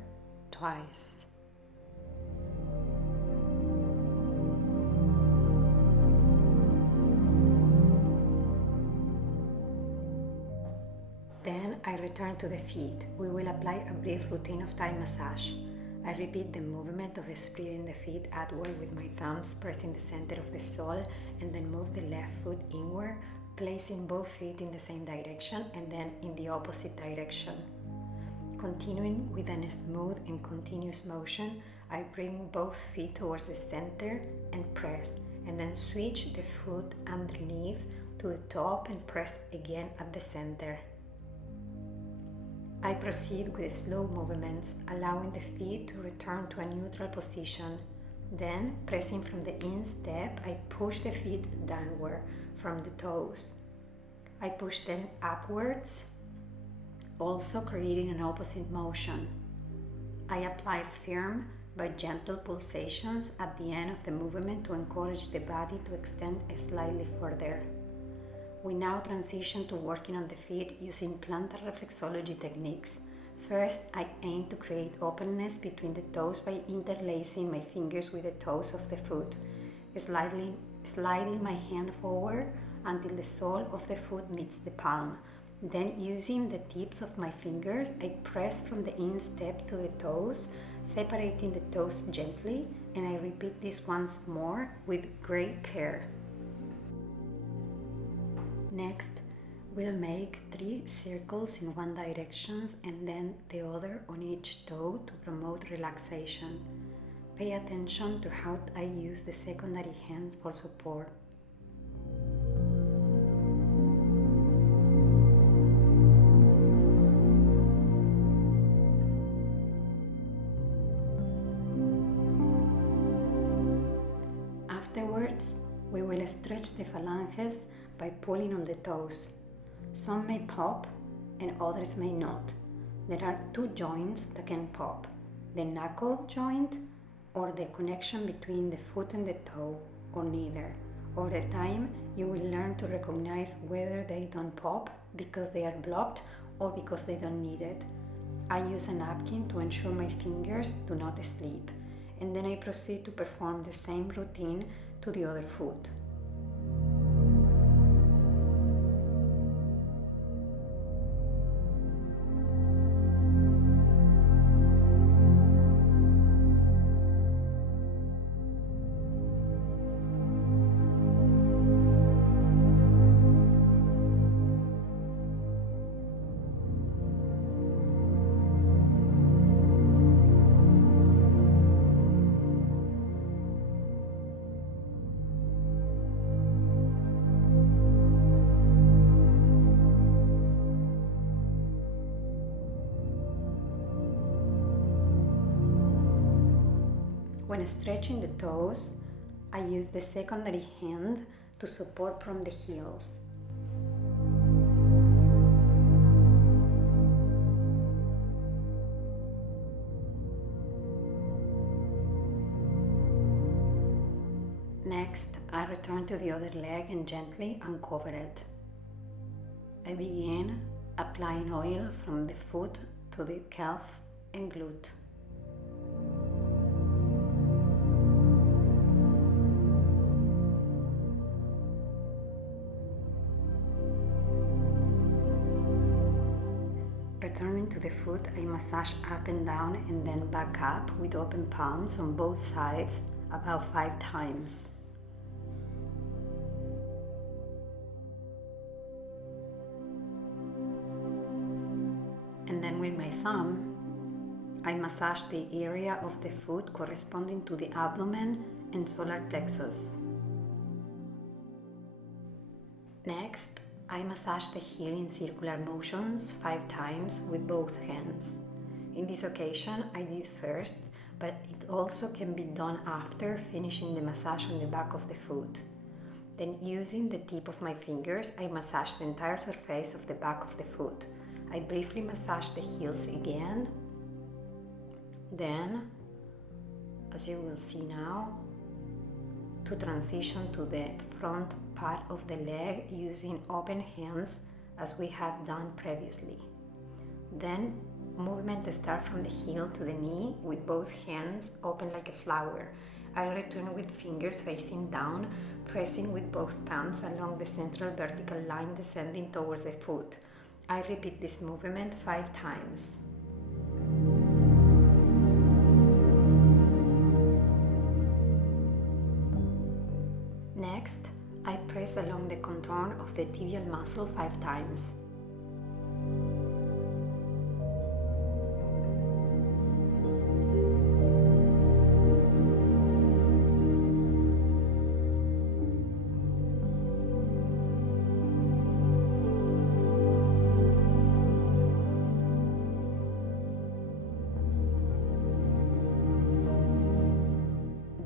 twice. Then I return to the feet. We will apply a brief routine of Thai massage. I repeat the movement of spreading the feet outward with my thumbs, pressing the center of the sole, and then move the left foot inward, placing both feet in the same direction and then in the opposite direction. Continuing with a smooth and continuous motion, I bring both feet towards the center and press, and then switch the foot underneath to the top and press again at the center. I proceed with slow movements, allowing the feet to return to a neutral position. Then, pressing from the instep, I push the feet downward from the toes. I push them upwards, also creating an opposite motion. I apply firm but gentle pulsations at the end of the movement to encourage the body to extend slightly further. We now transition to working on the feet using plantar reflexology techniques. First, I aim to create openness between the toes by interlacing my fingers with the toes of the foot, sliding my hand forward until the sole of the foot meets the palm. Then, using the tips of my fingers, I press from the instep to the toes, separating the toes gently, and I repeat this once more with great care. Next, we'll make 3 circles in one direction and then the other on each toe to promote relaxation. Pay attention to how I use the secondary hands for support. Afterwards, we will stretch the phalanges by pulling on the toes. Some may pop and others may not. There are 2 joints that can pop, the knuckle joint or the connection between the foot and the toe, or neither. Over time, you will learn to recognize whether they don't pop because they are blocked or because they don't need it. I use a napkin to ensure my fingers do not slip, and then I proceed to perform the same routine to the other foot. When stretching the toes, I use the secondary hand to support from the heels. Next, I return to the other leg and gently uncover it. I begin applying oil from the foot to the calf and glute. Returning to the foot, I massage up and down and then back up with open palms on both sides about 5 times. And then with my thumb, I massage the area of the foot corresponding to the abdomen and solar plexus. Next, I massage the heel in circular motions 5 times with both hands. In this occasion, I did first, but it also can be done after finishing the massage on the back of the foot. Then, using the tip of my fingers, I massage the entire surface of the back of the foot. I briefly massage the heels again. Then, as you will see now, to transition to the front part of the leg using open hands as we have done previously. Then movement starts from the heel to the knee with both hands open like a flower. I return with fingers facing down, pressing with both thumbs along the central vertical line descending towards the foot. I repeat this movement 5 times. press along the contour of the tibial muscle 5 times.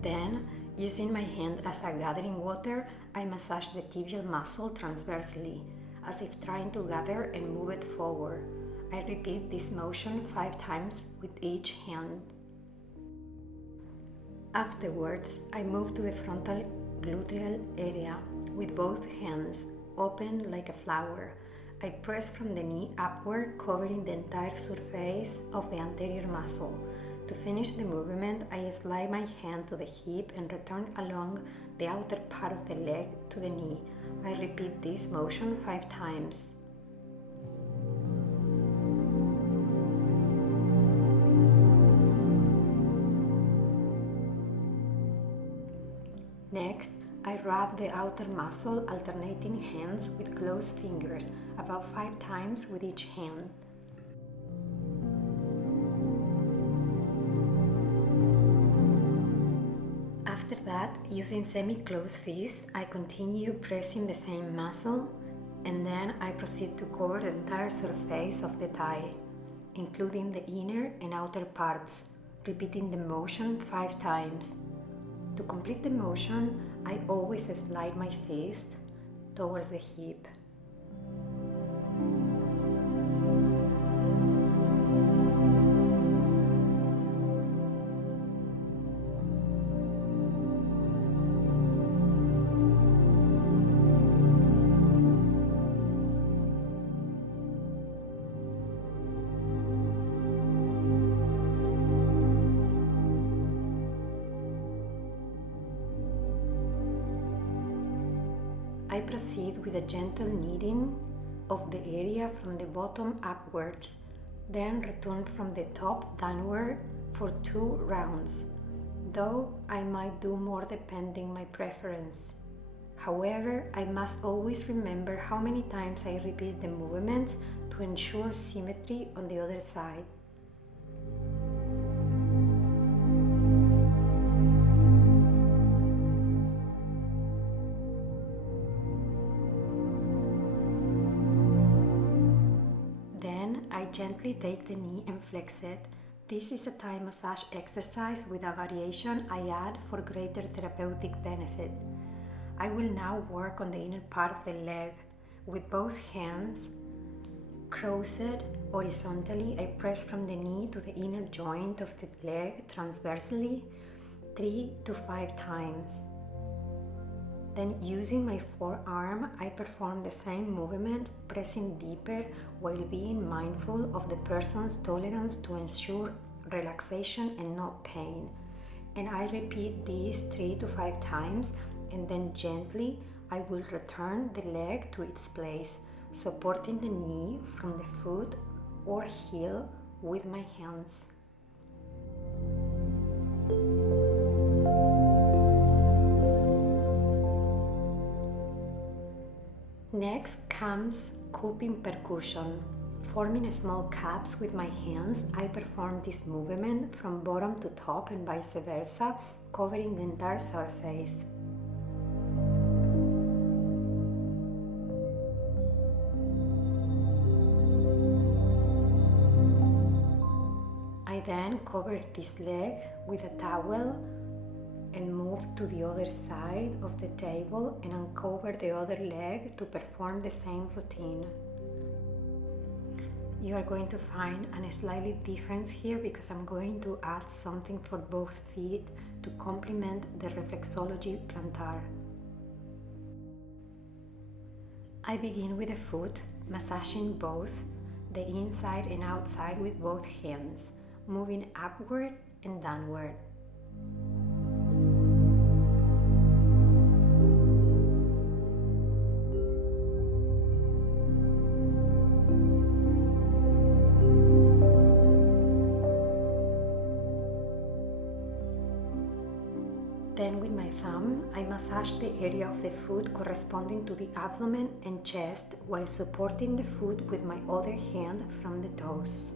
Then, using my hand as a gathering water, I massage the tibial muscle transversely, as if trying to gather and move it forward. I repeat this motion 5 times with each hand. Afterwards, I move to the frontal gluteal area with both hands, open like a flower. I press from the knee upward, covering the entire surface of the anterior muscle. To finish the movement, I slide my hand to the hip and return along the outer part of the leg to the knee. I repeat this motion 5 times. Next, I rub the outer muscle, alternating hands with closed fingers, about 5 times with each hand. After that, using semi-closed fists, I continue pressing the same muscle, and then I proceed to cover the entire surface of the thigh, including the inner and outer parts, repeating the motion 5 times. To complete the motion, I always slide my fist towards the hip. I proceed with a gentle kneading of the area from the bottom upwards, then return from the top downward for 2 rounds, though I might do more depending my preference. However, I must always remember how many times I repeat the movements to ensure symmetry on the other side. I gently take the knee and flex it. This is a Thai massage exercise with a variation I add for greater therapeutic benefit. I will now work on the inner part of the leg. With both hands crossed horizontally, I press from the knee to the inner joint of the leg transversely 3 to 5 times. Then, using my forearm, I perform the same movement, pressing deeper while being mindful of the person's tolerance to ensure relaxation and not pain. And I repeat these 3 to 5 times, and then gently I will return the leg to its place, supporting the knee from the foot or heel with my hands. Next comes cupping percussion. Forming small cups with my hands, I perform this movement from bottom to top and vice versa, covering the entire surface. I then cover this leg with a towel and move to the other side of the table and uncover the other leg to perform the same routine. You are going to find a slightly difference here because I'm going to add something for both feet to complement the reflexology plantar. I begin with the foot, massaging both the inside and outside with both hands, moving upward and downward. Then with my thumb, I massage the area of the foot corresponding to the abdomen and chest while supporting the foot with my other hand from the toes.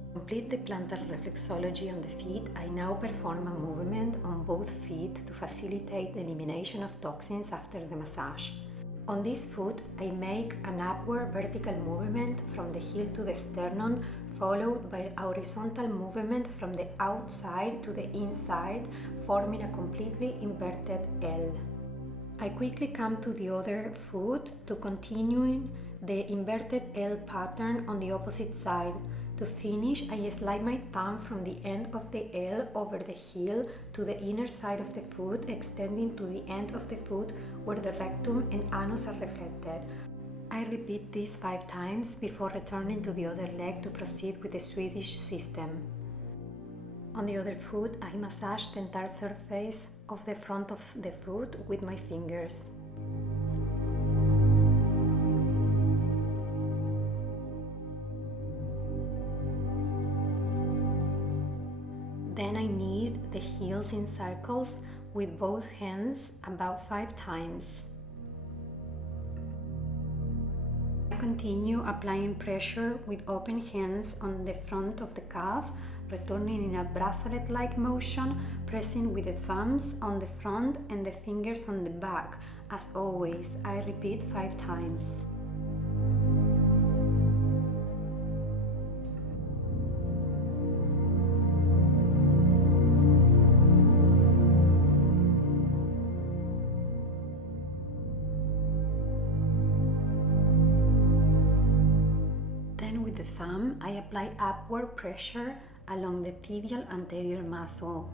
To complete the plantar reflexology on the feet, I now perform a movement on both feet to facilitate the elimination of toxins after the massage. On this foot, I make an upward vertical movement from the heel to the sternum, followed by a horizontal movement from the outside to the inside, forming a completely inverted L. I quickly come to the other foot to continuing the inverted L pattern on the opposite side. To finish, I slide my thumb from the end of the L over the heel to the inner side of the foot, extending to the end of the foot where the rectum and anus are reflected. I repeat this 5 times before returning to the other leg to proceed with the Swedish system. On the other foot, I massage the entire surface of the front of the foot with my fingers. Then I knead the heels in circles with both hands about 5 times. I continue applying pressure with open hands on the front of the calf, returning in a bracelet-like motion, pressing with the thumbs on the front and the fingers on the back. As always, I repeat 5 times. With the thumb, I apply upward pressure along the tibial anterior muscle.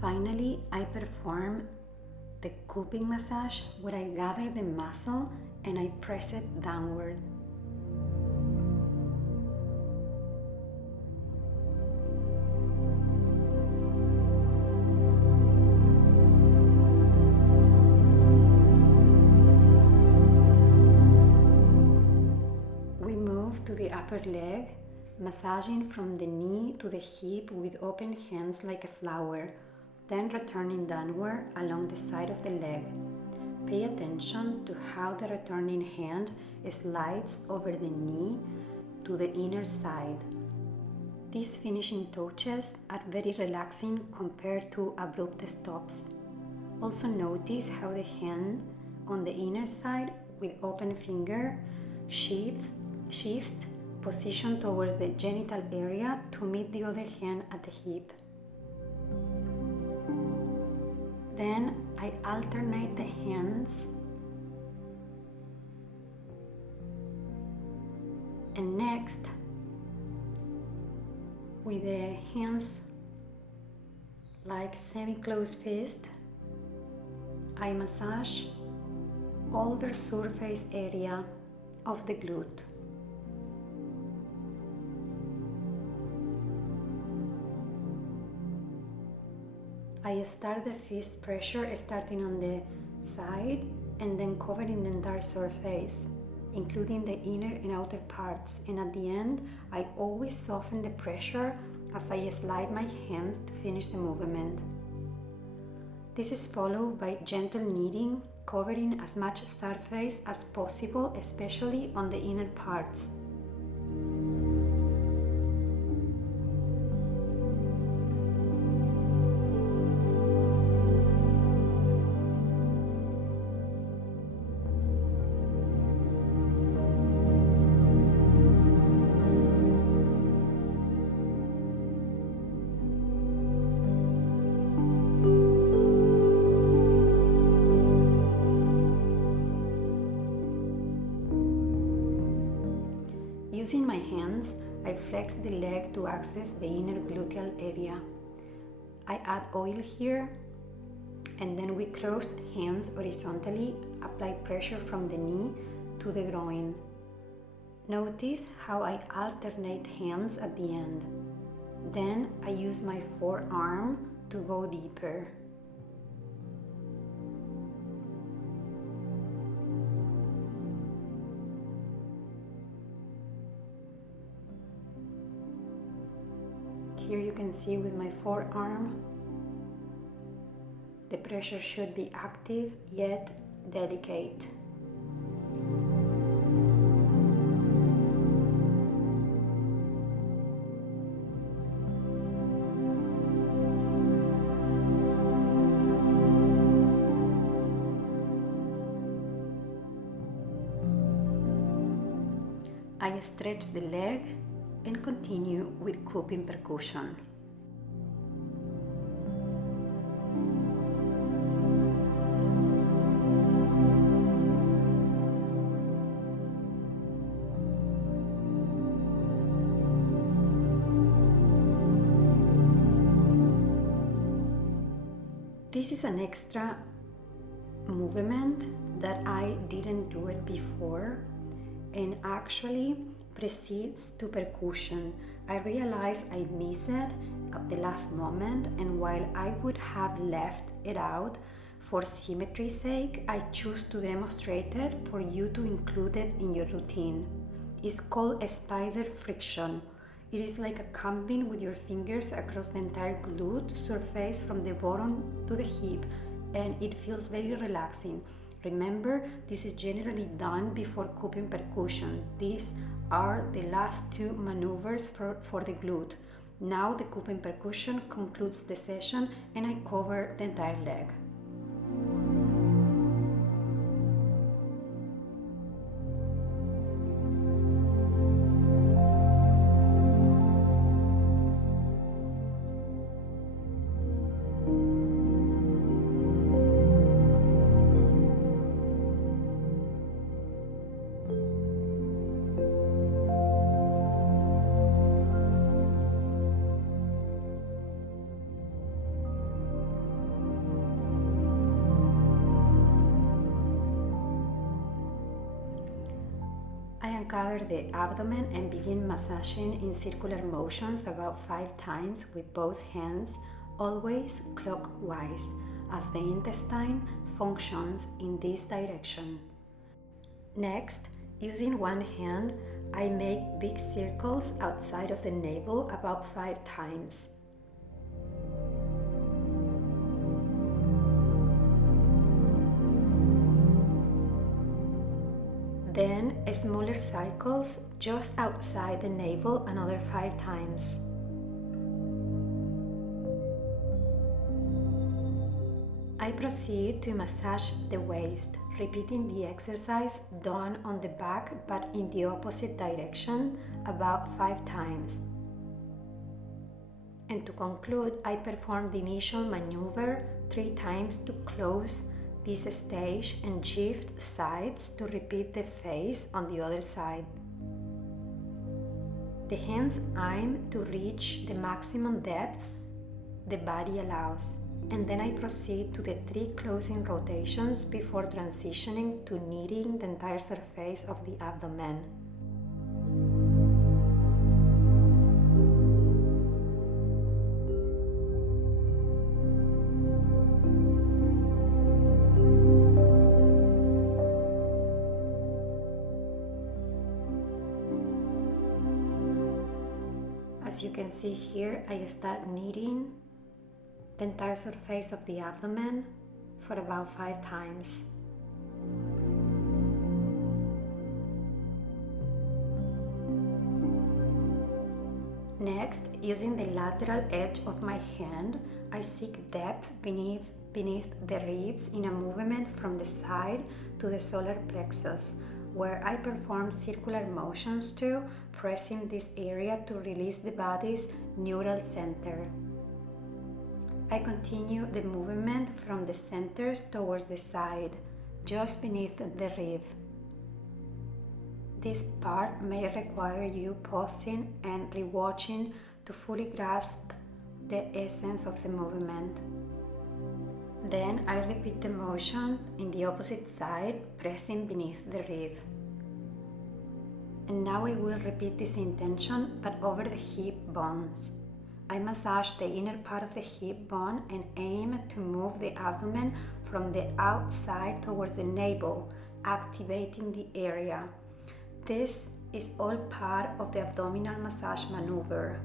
Finally, I perform the cupping massage where I gather the muscle and I press it downward. We move to the upper leg, massaging from the knee to the hip with open hands like a flower, then returning downward along the side of the leg. Pay attention to how the returning hand slides over the knee to the inner side. These finishing touches are very relaxing compared to abrupt stops. Also notice how the hand on the inner side with open finger shifts position towards the genital area to meet the other hand at the hip. Then I alternate the hands and next with the hands like semi-closed fist, I massage all the surface area of the glute. I start the fist pressure starting on the side and then covering the entire surface, including the inner and outer parts, and at the end I always soften the pressure as I slide my hands to finish the movement. This is followed by gentle kneading, covering as much surface as possible, especially on the inner parts. Using my hands, I flex the leg to access the inner gluteal area. I add oil here and then with crossed hands horizontally, apply pressure from the knee to the groin. Notice how I alternate hands at the end. Then I use my forearm to go deeper. Here you can see with my forearm, the pressure should be active yet delicate. I stretch the leg and continue with cupping percussion. This is an extra movement that I didn't do it before and actually precedes to percussion. I realized I missed it at the last moment, and while I would have left it out for symmetry's sake, I choose to demonstrate it for you to include it in your routine. It's called a spider friction. It is like a camping with your fingers across the entire glute surface from the bottom to the hip, and it feels very relaxing. Remember, this is generally done before cupping percussion. These are the last two maneuvers for the glute. Now the cupping percussion concludes the session and I cover the entire leg. Cover the abdomen and begin massaging in circular motions about 5 times with both hands, always clockwise, as the intestine functions in this direction. Next, using one hand, I make big circles outside of the navel about 5 times. Then smaller cycles just outside the navel another 5 times. I proceed to massage the waist, repeating the exercise done on the back but in the opposite direction about 5 times. And to conclude, I perform the initial maneuver 3 times to close this stage and shift sides to repeat the face on the other side. The hands aim to reach the maximum depth the body allows, and then I proceed to the 3 closing rotations before transitioning to kneading the entire surface of the abdomen. As you can see here, I start kneading the entire surface of the abdomen for about 5 times. Next, using the lateral edge of my hand, I seek depth beneath the ribs in a movement from the side to the solar plexus, where I perform circular motions too, pressing this area to release the body's neural center. I continue the movement from the centers towards the side, just beneath the rib. This part may require you pausing and rewatching to fully grasp the essence of the movement. Then I repeat the motion in the opposite side, pressing beneath the rib. And now I will repeat this intention, but over the hip bones. I massage the inner part of the hip bone and aim to move the abdomen from the outside towards the navel, activating the area. This is all part of the abdominal massage maneuver.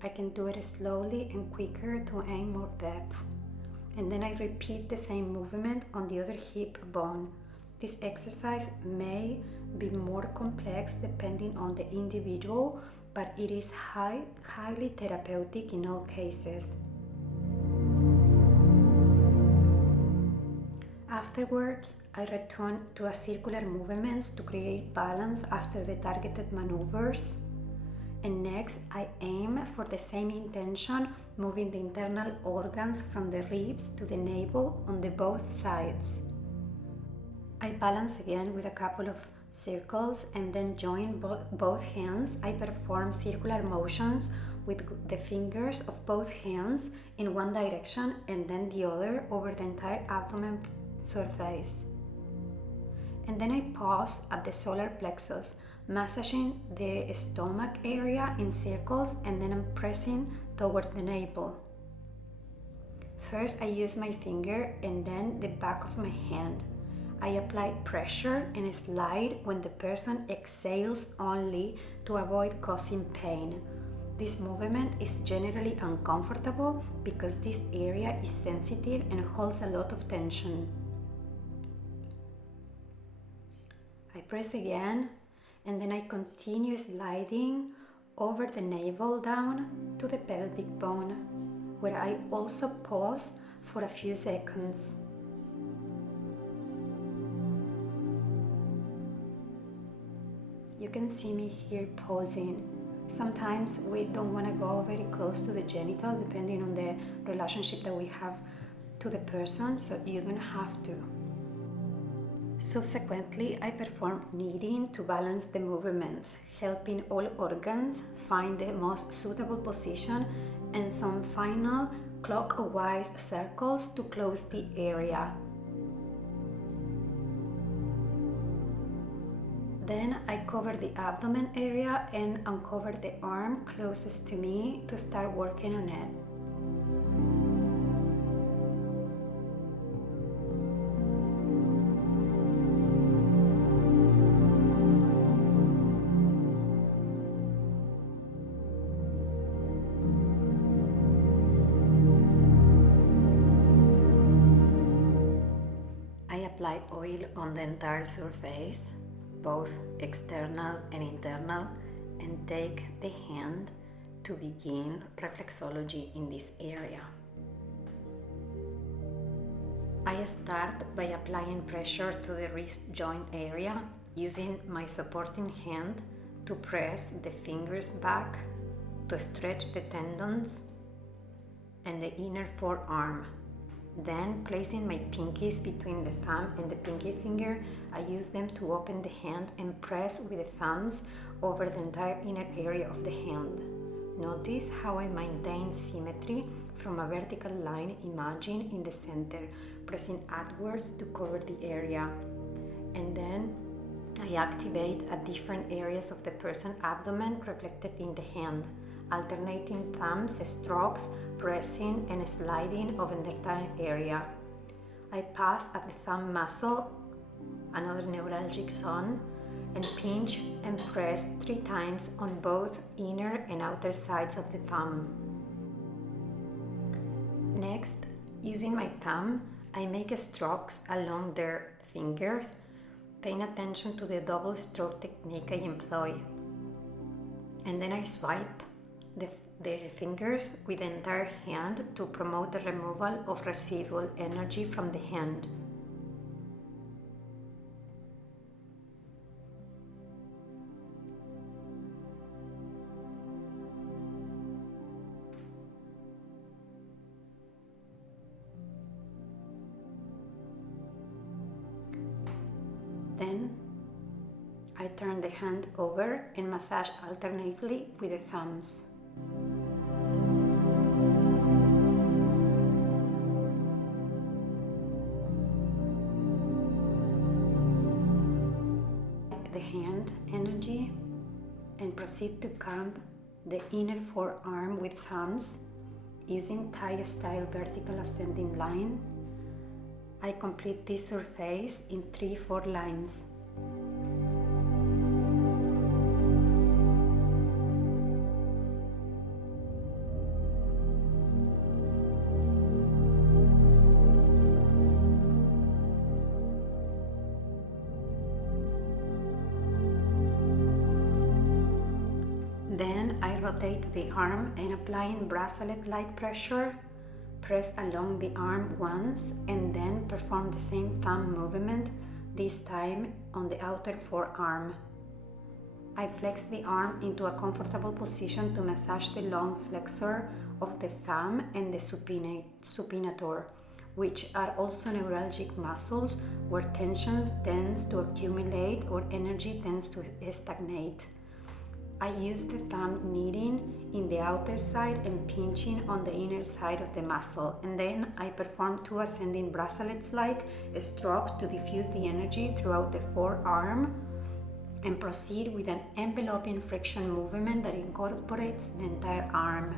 I can do it slowly and quicker to aim more depth. And then I repeat the same movement on the other hip bone. This exercise may be more complex depending on the individual, but it is highly therapeutic in all cases. Afterwards, I return to a circular movements to create balance after the targeted maneuvers. And next, I aim for the same intention, moving the internal organs from the ribs to the navel on the both sides. I balance again with a couple of circles and then join both hands. I perform circular motions with the fingers of both hands in one direction and then the other over the entire abdomen surface. And then I pause at the solar plexus, massaging the stomach area in circles, and then I'm pressing toward the navel. First I use my finger and then the back of my hand. I apply pressure and slide when the person exhales only to avoid causing pain. This movement is generally uncomfortable because this area is sensitive and holds a lot of tension. I press again and then I continue sliding over the navel down to the pelvic bone, where I also pause for a few seconds. You can see me here pausing. Sometimes we don't want to go very close to the genital depending on the relationship that we have to the person, so you don't have to. Subsequently, I perform kneading to balance the movements, helping all organs find the most suitable position, and some final clockwise circles to close the area. Then I cover the abdomen area and uncover the arm closest to me to start working on it. Apply oil on the entire surface, both external and internal, and take the hand to begin reflexology in this area. I start by applying pressure to the wrist joint area, using my supporting hand to press the fingers back to stretch the tendons and the inner forearm. Then, placing my pinkies between the thumb and the pinky finger, I use them to open the hand and press with the thumbs over the entire inner area of the hand. Notice how I maintain symmetry from a vertical line imaging in the center, pressing outwards to cover the area. And then I activate at different areas of the person's abdomen reflected in the hand, alternating thumbs strokes, pressing and sliding over the entire area. I pass at the thumb muscle, another neuralgic zone, and pinch and press 3 times on both inner and outer sides of the thumb. Next, using my thumb, I make strokes along their fingers, paying attention to the double stroke technique I employ. And then I swipe the fingers with the entire hand to promote the removal of residual energy from the hand. turn the hand over and massage alternately with the thumbs. The hand energy and proceed to calm the inner forearm with thumbs using Thai style vertical ascending line. I complete this surface in 3-4 lines. Then I rotate the arm and applying bracelet-like pressure, press along the arm once and then perform the same thumb movement, this time on the outer forearm. I flex the arm into a comfortable position to massage the long flexor of the thumb and the supinator, which are also neuralgic muscles where tensions tends to accumulate or energy tends to stagnate. I use the thumb kneading in the outer side and pinching on the inner side of the muscle, and then I perform 2 ascending bracelets-like strokes to diffuse the energy throughout the forearm and proceed with an enveloping friction movement that incorporates the entire arm.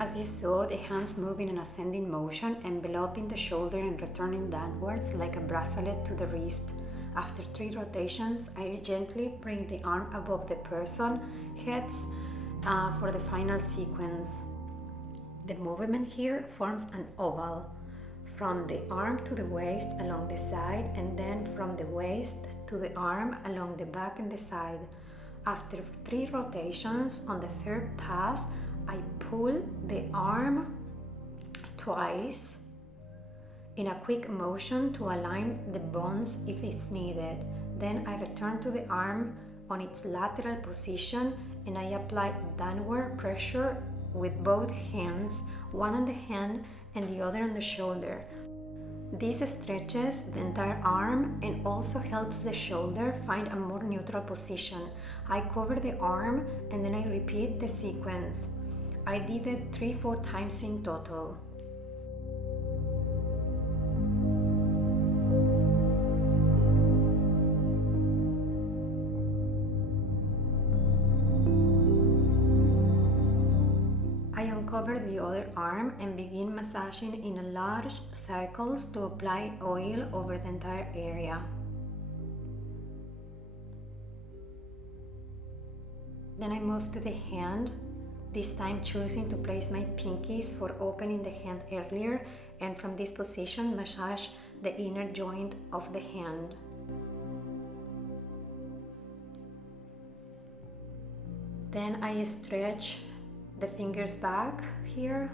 As you saw, the hands move in an ascending motion, enveloping the shoulder and returning downwards like a bracelet to the wrist. After 3 rotations, I gently bring the arm above the person's heads for the final sequence. The movement here forms an oval, from the arm to the waist along the side, and then from the waist to the arm along the back and the side. After 3 rotations, on the 3rd pass, I pull the arm twice in a quick motion to align the bones if it's needed. Then I return to the arm on its lateral position and I apply downward pressure with both hands, one on the hand and the other on the shoulder. This stretches the entire arm and also helps the shoulder find a more neutral position. I cover the arm and then I repeat the sequence. I did it 3-4 times in total. Cover the other arm and begin massaging in large circles to apply oil over the entire area. Then I move to the hand, this time choosing to place my pinkies for opening the hand earlier, and from this position massage the inner joint of the hand. Then I stretch the fingers back here.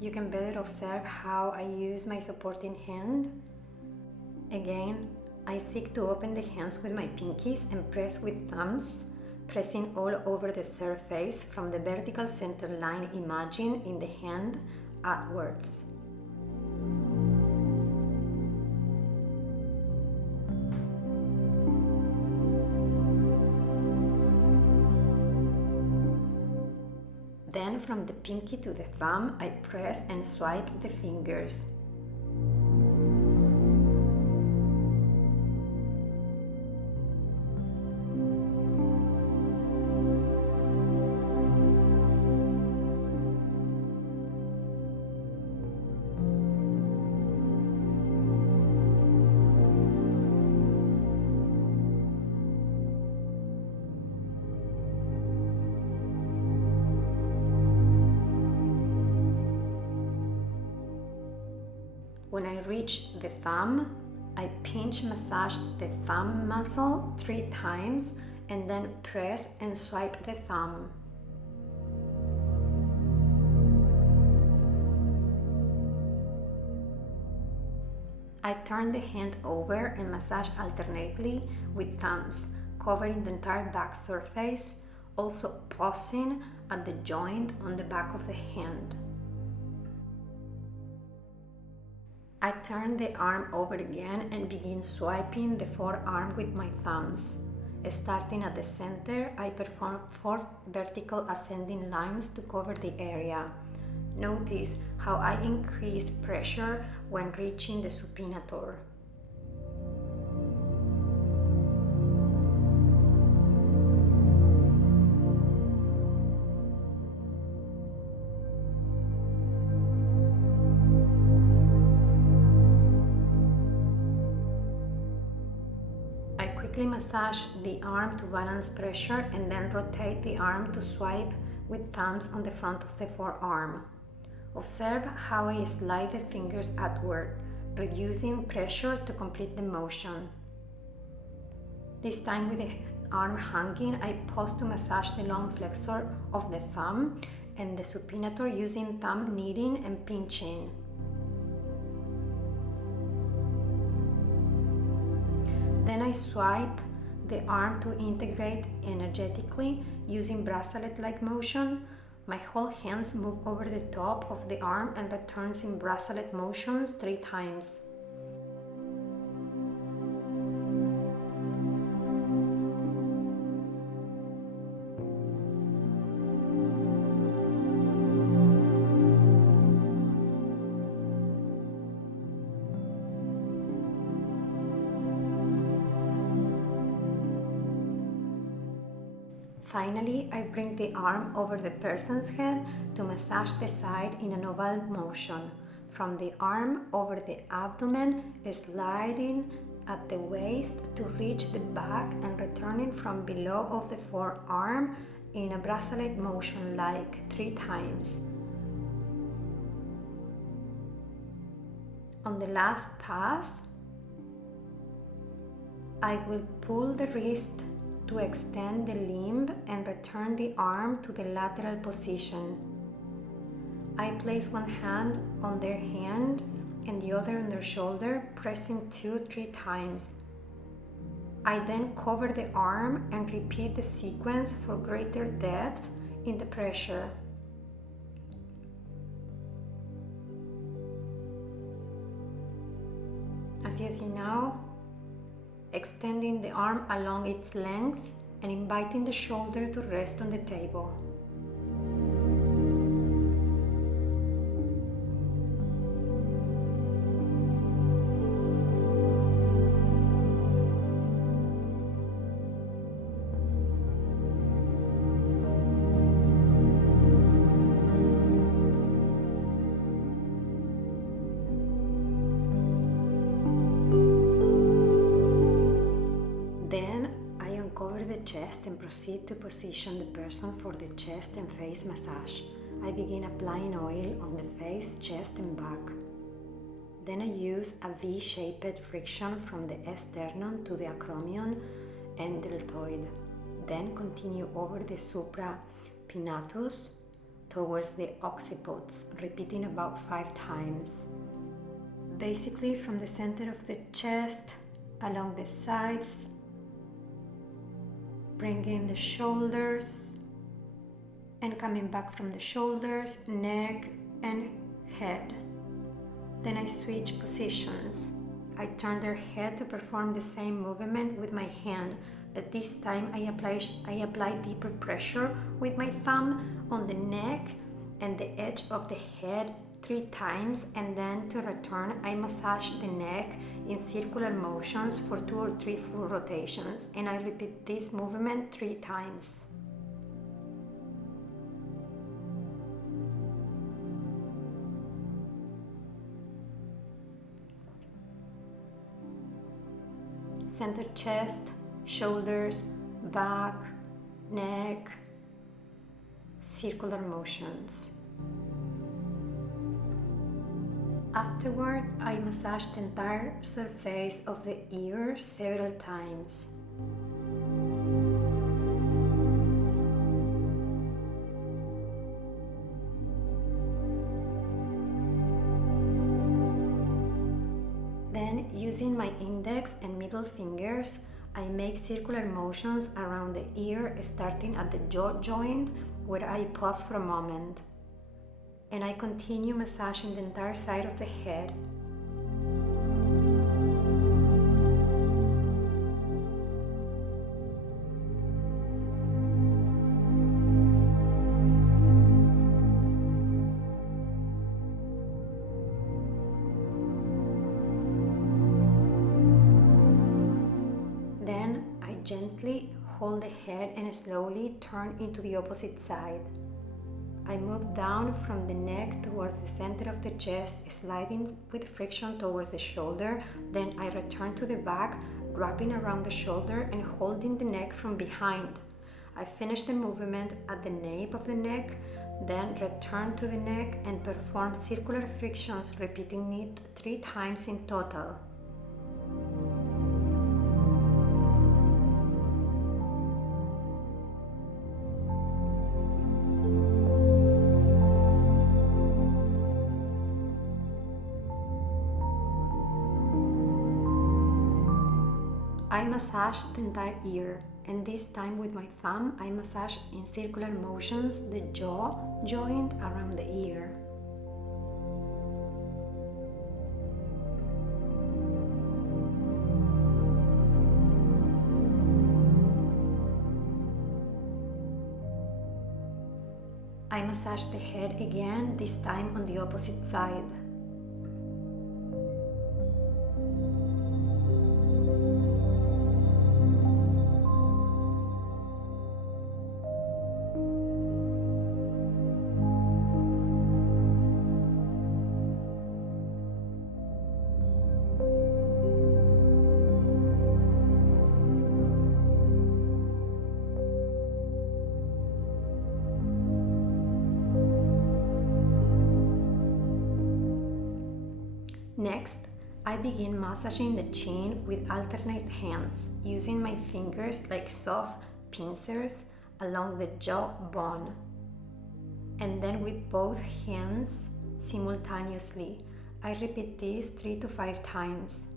You can better observe how I use my supporting hand. Again, I seek to open the hands with my pinkies and press with thumbs, pressing all over the surface from the vertical center line imagined in the hand outwards. Then from the pinky to the thumb, I press and swipe the fingers. When I reach the thumb, I pinch massage the thumb muscle 3 times and then press and swipe the thumb. I turn the hand over and massage alternately with thumbs, covering the entire back surface, also pausing at the joint on the back of the hand. I turn the arm over again and begin swiping the forearm with my thumbs. Starting at the center, I perform 4 vertical ascending lines to cover the area. Notice how I increase pressure when reaching the supinator. I quickly massage the arm to balance pressure and then rotate the arm to swipe with thumbs on the front of the forearm. Observe how I slide the fingers outward, reducing pressure to complete the motion. This time with the arm hanging, I pause to massage the long flexor of the thumb and the supinator using thumb kneading and pinching. Then I swipe the arm to integrate energetically using bracelet-like motion. My whole hands move over the top of the arm and returns in bracelet motions 3 times. Finally, I bring the arm over the person's head to massage the side in an oval motion, from the arm over the abdomen, sliding at the waist to reach the back and returning from below of the forearm in a bracelet motion like 3 times. On the last pass, I will pull the wrist to extend the limb and return the arm to the lateral position. I place one hand on their hand and the other on their shoulder, pressing 2-3 times. I then cover the arm and repeat the sequence for greater depth in the pressure. As you see now, extending the arm along its length and inviting the shoulder to rest on the table. Chest and proceed to position the person for the chest and face massage. I begin applying oil on the face, chest and back. Then I use a V-shaped friction from the sternum to the acromion and deltoid. Then continue over the suprapinatus towards the occiputs, repeating about 5 times. Basically from the center of the chest, along the sides, bringing the shoulders and coming back from the shoulders, neck and head. Then I switch positions. I turn their head to perform the same movement with my hand, but this time I apply deeper pressure with my thumb on the neck and the edge of the head 3 times, and then to return I massage the neck in circular motions for 2 or 3 full rotations, and I repeat this movement 3 times. Center chest, shoulders, back, neck, circular motions. Afterward, I massage the entire surface of the ear several times. Then, using my index and middle fingers, I make circular motions around the ear, starting at the jaw joint, where I pause for a moment. And I continue massaging the entire side of the head. gently hold the head and slowly turn into the opposite side. I move down from the neck towards the center of the chest, sliding with friction towards the shoulder. Then I return to the back, wrapping around the shoulder and holding the neck from behind. I finish the movement at the nape of the neck, then return to the neck and perform circular frictions, repeating it 3 times in total. I massage the entire ear, and this time with my thumb I massage in circular motions the jaw joint around the ear. I massage the head again, this time on the opposite side. Next, I begin massaging the chin with alternate hands, using my fingers like soft pincers along the jawbone, and then with both hands simultaneously. I repeat this 3 to 5 times.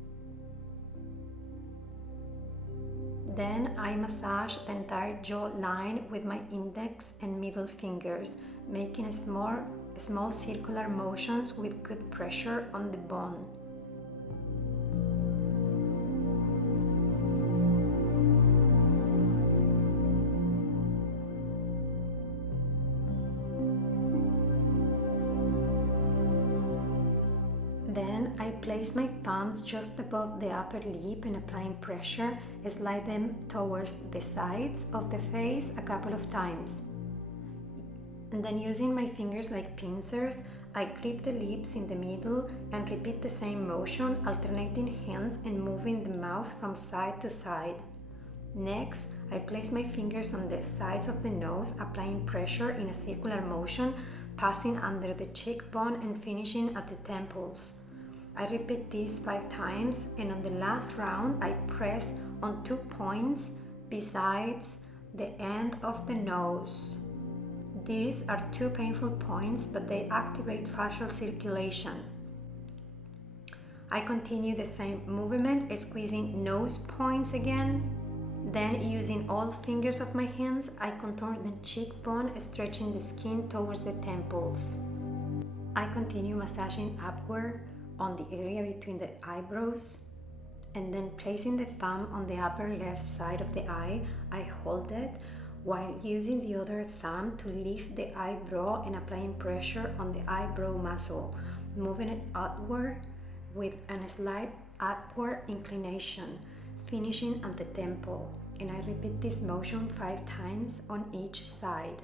Then I massage the entire jaw line with my index and middle fingers, making small circular motions with good pressure on the bone. Then I place my thumbs just above the upper lip and applying pressure, slide them towards the sides of the face a couple of times. And then using my fingers like pincers, I grip the lips in the middle and repeat the same motion, alternating hands and moving the mouth from side to side. Next, I place my fingers on the sides of the nose, applying pressure in a circular motion, passing under the cheekbone and finishing at the temples. I repeat this 5 times, and on the last round, I press on 2 points besides the end of the nose. These are 2 painful points, but they activate facial circulation. I continue the same movement, squeezing nose points again. Then, using all fingers of my hands, I contour the cheekbone, stretching the skin towards the temples. I continue massaging upward on the area between the eyebrows, and then placing the thumb on the upper left side of the eye, I hold it while using the other thumb to lift the eyebrow and applying pressure on the eyebrow muscle, moving it outward with a slight upward inclination, finishing at the temple. And I repeat this motion 5 times on each side.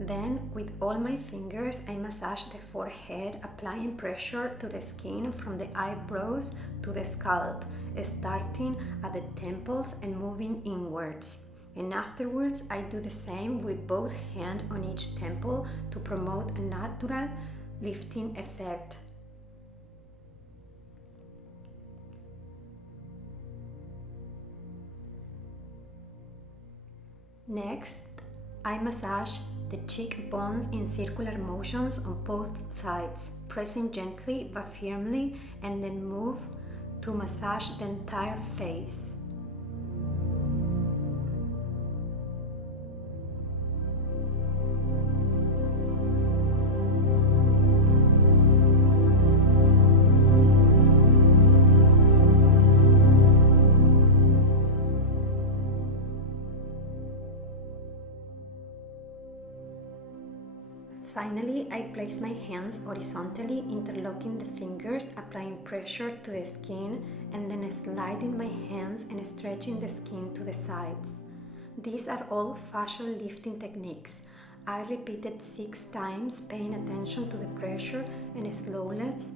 Then, with all my fingers, I massage the forehead, applying pressure to the skin from the eyebrows to the scalp, starting at the temples and moving inwards. And afterwards, I do the same with both hands on each temple to promote a natural lifting effect. Next, I massage the cheekbones in circular motions on both sides, pressing gently but firmly, and then move to massage the entire face. Finally, I place my hands horizontally, interlocking the fingers, applying pressure to the skin, and then sliding my hands and stretching the skin to the sides. These are all facial lifting techniques. I repeated 6 times, paying attention to the pressure and slowness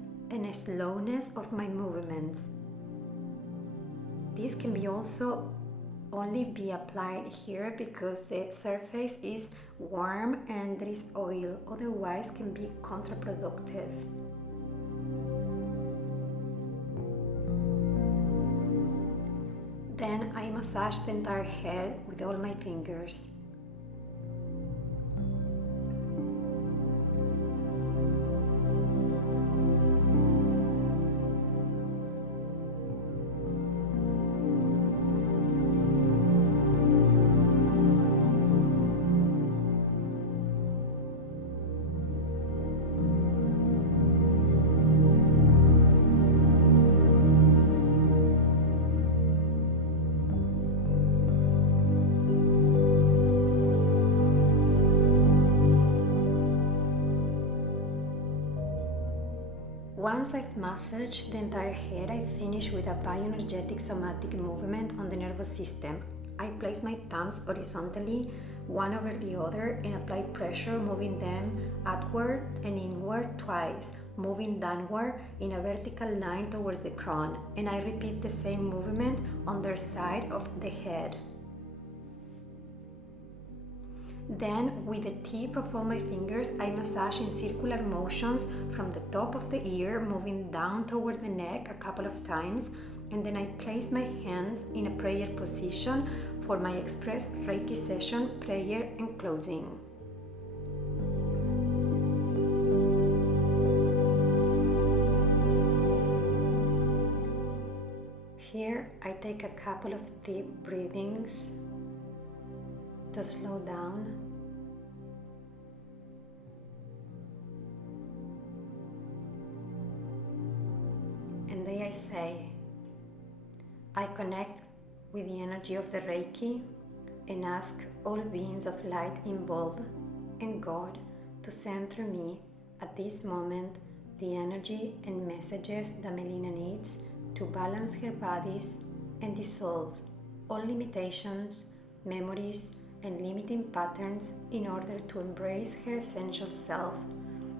of my movements. This can be also only be applied here because the surface is warm and there is oil, otherwise can be counterproductive. Then I massage the entire head with all my fingers. Once I've massaged the entire head, I finish with a bioenergetic somatic movement on the nervous system. I place my thumbs horizontally, one over the other, and apply pressure, moving them outward and inward twice, moving downward in a vertical line towards the crown, and I repeat the same movement on the side of the head. Then, with the tip of all my fingers, I massage in circular motions from the top of the ear, moving down toward the neck a couple of times, and then I place my hands in a prayer position for my express Reiki session, prayer and closing. Here, I take a couple of deep breathings to slow down. And then I say, I connect with the energy of the Reiki and ask all beings of light involved and God to send through me at this moment the energy and messages that Melina needs to balance her bodies and dissolve all limitations, memories, and limiting patterns in order to embrace her essential self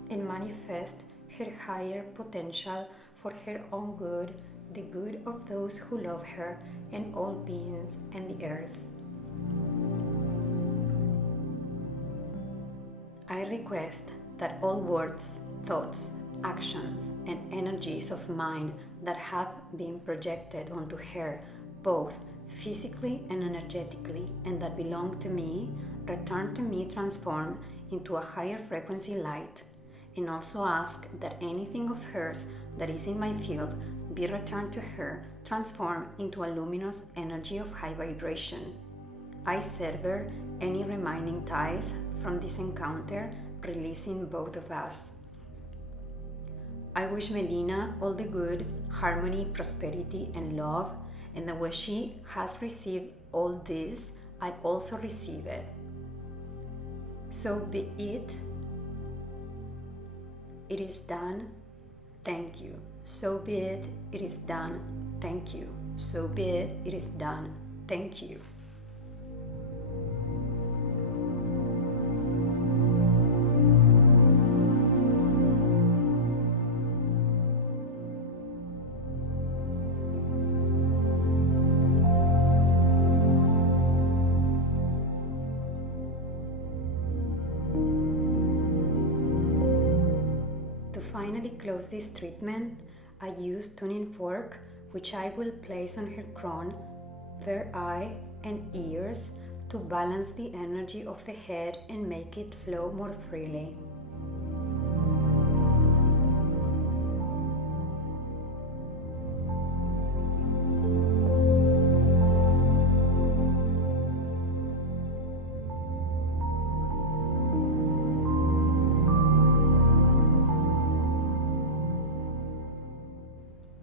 and manifest her higher potential for her own good, the good of those who love her and all beings and the earth. I request that all words, thoughts, actions, and energies of mine that have been projected onto her, both physically and energetically, and that belong to me, return to me transformed into a higher frequency light, and also ask that anything of hers that is in my field be returned to her, transformed into a luminous energy of high vibration. I sever any remaining ties from this encounter, releasing both of us. I wish Melina all the good, harmony, prosperity, and love, and that when she has received all this, I also receive it. So be it. It is done. Thank you. So be it. It is done. Thank you. So be it. It is done. Thank you. Finally close this treatment, I use tuning fork, which I will place on her crown, their eye and ears to balance the energy of the head and make it flow more freely.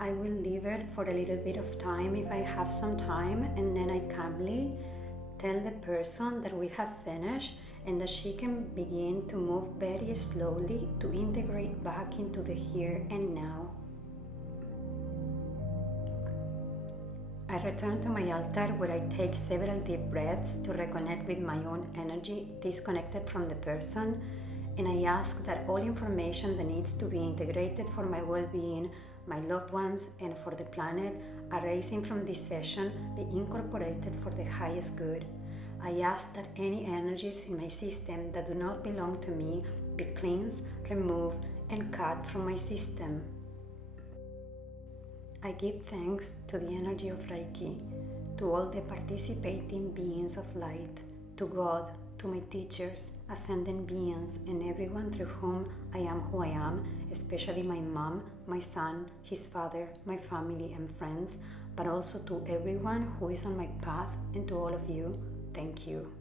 I will leave it for a little bit of time if I have some time, and then I calmly tell the person that we have finished and that she can begin to move very slowly to integrate back into the here and now. I return to my altar where I take several deep breaths to reconnect with my own energy disconnected from the person, and I ask that all information that needs to be integrated for my well-being, my loved ones, and for the planet arising from this session be incorporated for the highest good. I ask that any energies in my system that do not belong to me be cleansed, removed, and cut from my system. I give thanks to the energy of Reiki, to all the participating beings of light, to God, to my teachers, ascended beings, and everyone through whom I am who I am, especially my mom, my son, his father, my family and friends, but also to everyone who is on my path, and to all of you, thank you.